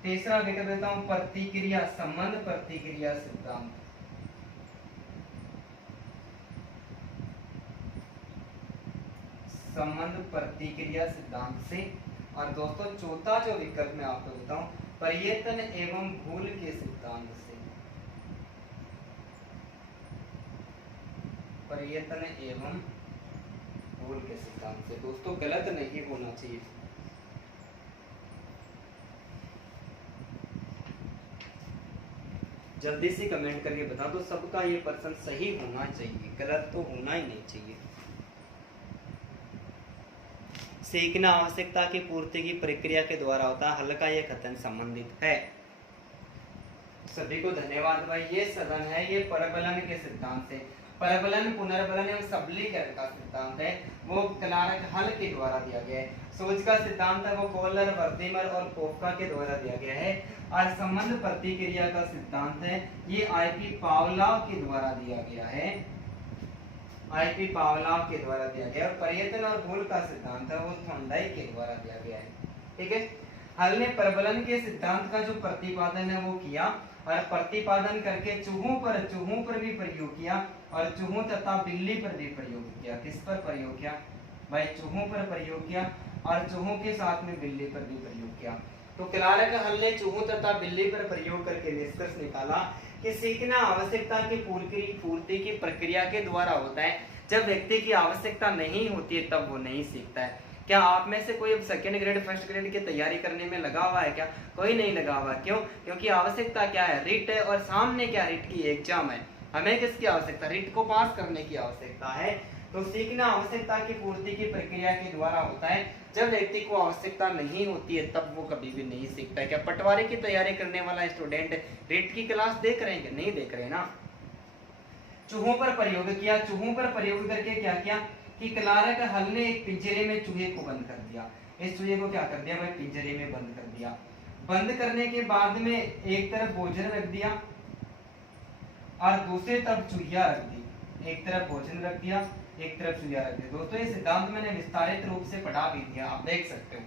तीसरा विकल्प देता हूं, संबंध प्रतिक्रिया सिद्धांत। संबंध प्रतिक्रिया सिद्धांत से। और दोस्तों चौथा जो विकल्प मैं आपको बताऊं, पर्यटन एवं भूल के सिद्धांत से। पर्यटन एवं भूल के सिद्धांत से। दोस्तों गलत नहीं होना चाहिए। जल्दी से कमेंट करके बता दो, सबका ये प्रश्न सही होना चाहिए, गलत तो होना ही नहीं चाहिए। सीखना आवश्यकता की पूर्ति की प्रक्रिया के द्वारा होता है, हल का यह कथन संबंधित है। सभी को धन्यवाद भाई। ये सदन है, ये परबलन के सिद्धांत से। परबलन, पुनर्बलन एवं सबलीकरण का सिद्धांत है, वो क्लार्क हल के द्वारा दिया गया है। सोच का सिद्धांत है, वो कोहलर, वर्दीमर और कोफका के द्वारा दिया गया है। और संबंध प्रतिक्रिया का सिद्धांत है, ये आईपी पावलोव के द्वारा दिया गया है। आईपी पावलोव के द्वारा दिया गया। और पर्यटन और भूल का सिद्धांत है, वो थॉर्नडाइक के द्वारा दिया गया है। ठीक है। हल ने परबलन के सिद्धांत का जो प्रतिपादन है वो किया, और प्रतिपादन करके चूहों पर भी प्रयोग किया, और चूहों तथा बिल्ली पर भी प्रयोग किया। किस पर प्रयोग किया भाई? चूहों पर प्रयोग किया, और चूहों के साथ में बिल्ली पर भी प्रयोग किया। तो क्लार्क हल ने चूहों तथा बिल्ली पर प्रयोग करके निष्कर्ष निकाला कि सीखना आवश्यकता की पूर्ति की प्रक्रिया के द्वारा होता है। जब व्यक्ति की आवश्यकता नहीं होती है तब वो नहीं सीखता है। क्या आप में से कोई सेकंड ग्रेड फर्स्ट ग्रेड की तैयारी करने में लगा हुआ है क्या? कोई नहीं लगा हुआ। क्यों? क्योंकि आवश्यकता क्या है? रिट है, और सामने क्या? रिट की एग्जाम है। हमें किसकी आवश्यकता? रिट को पास करने की आवश्यकता है। तो सीखना आवश्यकता की पूर्ति की प्रक्रिया के द्वारा होता है। जब व्यक्ति को आवश्यकता नहीं होती है तब वो कभी भी नहीं सीखता है। क्या पटवारी की तैयारी करने वाला स्टूडेंट रिट की क्लास देख रहे हैं? नहीं देख रहे ना। चूहों पर प्रयोग किया। चूहों पर प्रयोग करके क्या किया कि क्लार्क हल ने एक पिंजरे में चूहे को बंद कर दिया। इस चूहे को क्या कर दिया भाई? पिंजरे में बंद कर दिया। बंद करने के बाद में एक तरफ भोजन रख दिया और दूसरी तरफ चूहिया रख दी। एक तरफ भोजन रख दिया, एक तरफ चूहिया रख दिया। दोस्तों ये सिद्धांत मैंने विस्तारित रूप से पढ़ा भी दिया, आप देख सकते हो।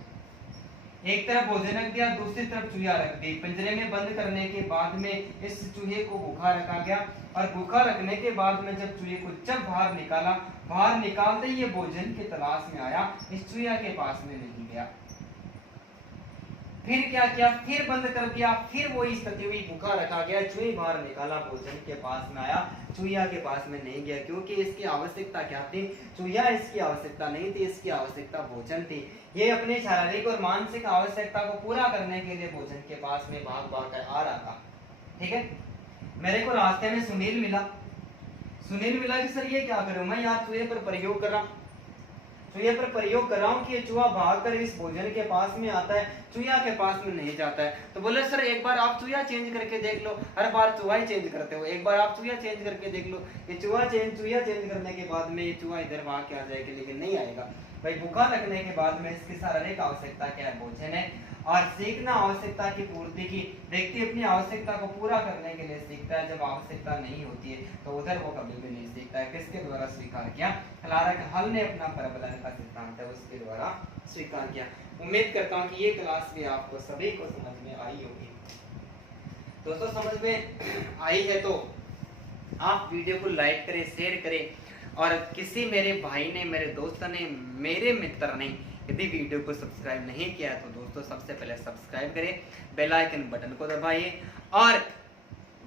एक तरफ भोजन रख दिया, दूसरी तरफ चूहिया रख दी। पिंजरे में बंद करने के बाद में इस चूहे को भूखा रखा गया, और भूखा रखने के बाद में जब चूहे को बाहर निकाला, बाहर निकालते ही ये भोजन की तलाश में आया, इस चूहिया के पास में नहीं गया। फिर क्या किया? फिर बंद कर दिया, फिर वही स्थिति हुई, भूखा रखा गया, चूहे बाहर निकाला, भोजन के पास में आया, चूहिया के पास में नहीं गया। क्योंकि इसकी आवश्यकता क्या थी? चूहिया इसकी आवश्यकता नहीं थी, इसकी आवश्यकता भोजन थी। ये अपनी शारीरिक और मानसिक आवश्यकता को पूरा करने के लिए भोजन के पास में भाग भाग कर आ रहा था। ठीक है। मेरे को रास्ते में सुनील मिला कि सर ये क्या करूं मैं? यार चूहे पर प्रयोग कर रहा हूं, चूहे पर प्रयोग कर रहा हूं कि ये चूहा भागकर इस भोजन के पास में आता है, चूहा के पास में नहीं जाता है। तो बोले सर एक बार आप चूहा चेंज करके देख लो, हर बार चूहा ही चेंज करते हो, एक बार आप चूहा चेंज करके देख लो। ये चूहा चेंज करने के बाद में ये चूहा इधर भाग के आ जाएगा, लेकिन नहीं आएगा भाई। भूखा लगने के बाद में इसकी शारीरिक आवश्यकता क्या है? भोजन है। और सीखना आवश्यकता की पूर्ति की। व्यक्ति अपनी आवश्यकता को पूरा करने के लिए सीखता है, जब आवश्यकता नहीं होती है तो उधर वो कभी भी नहीं सीखता है। किसके द्वारा स्वीकार किया? क्लार्क हल ने अपना परबलन का सिद्धांत है उसके द्वारा स्वीकार किया। उम्मीद करता हूँ कि ये क्लास भी आपको सभी को समझ में आई होगी। दोस्तों समझ में आई है तो आप वीडियो को लाइक करें, शेयर करें, और किसी मेरे भाई ने, मेरे दोस्त ने, मेरे मित्र ने यदि वीडियो को सब्सक्राइब नहीं किया तो दोस्तों सबसे पहले सब्सक्राइब करें, बेल आइकन बटन को दबाइए, और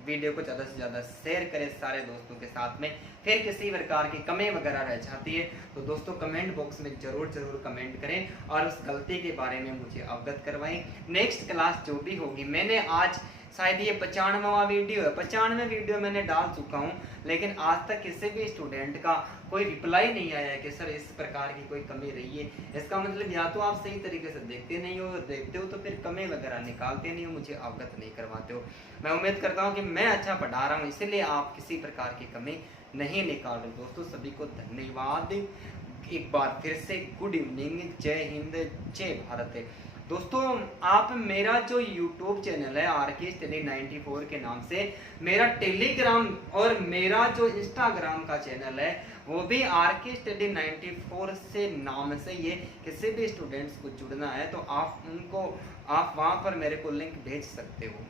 वीडियो को ज़्यादा से ज़्यादा शेयर करें सारे दोस्तों के साथ में। फिर किसी प्रकार की कमी वगैरह रह जाती है तो दोस्तों कमेंट बॉक्स में जरूर कमेंट करें, और उस गलती के बारे में मुझे अवगत करवाएं। नेक्स्ट क्लास जो भी होगी, मैंने आज शायद ये 95वां वीडियो है, 95वें वीडियो मैंने डाल चुका हूँ, लेकिन आज तक किसी भी स्टूडेंट का कोई रिप्लाई नहीं आया है कि सर इस प्रकार की कोई कमी रही है। इसका मतलब या तो आप सही तरीके से देखते नहीं हो, देखते हो तो फिर कमी वगैरह निकालते नहीं हो, मुझे अवगत नहीं करवाते हो। मैं उम्मीद करता हूँ कि मैं अच्छा पढ़ा रहा हूँ, इसीलिए आप किसी प्रकार की कमी नहीं निकाल रहे। दोस्तों सभी को धन्यवाद एक बार फिर से। गुड इवनिंग, जय हिंद, जय भारत। दोस्तों आप मेरा जो YouTube चैनल है RK Study 94 के नाम से, मेरा टेलीग्राम और मेरा जो इंस्टाग्राम का चैनल है वो भी RK Study 94 से नाम से, ये किसी भी स्टूडेंट्स को जुड़ना है तो आप वहाँ पर मेरे को लिंक भेज सकते हो।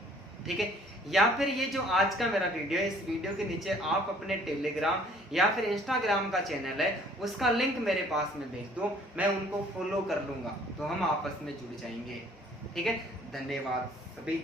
ठीक है। या फिर ये जो आज का मेरा वीडियो है, इस वीडियो के नीचे आप अपने टेलीग्राम या फिर इंस्टाग्राम का चैनल है उसका लिंक मेरे पास में भेज दो, मैं उनको फॉलो कर लूंगा, तो हम आपस में जुड़ जाएंगे। ठीक है, धन्यवाद सभी।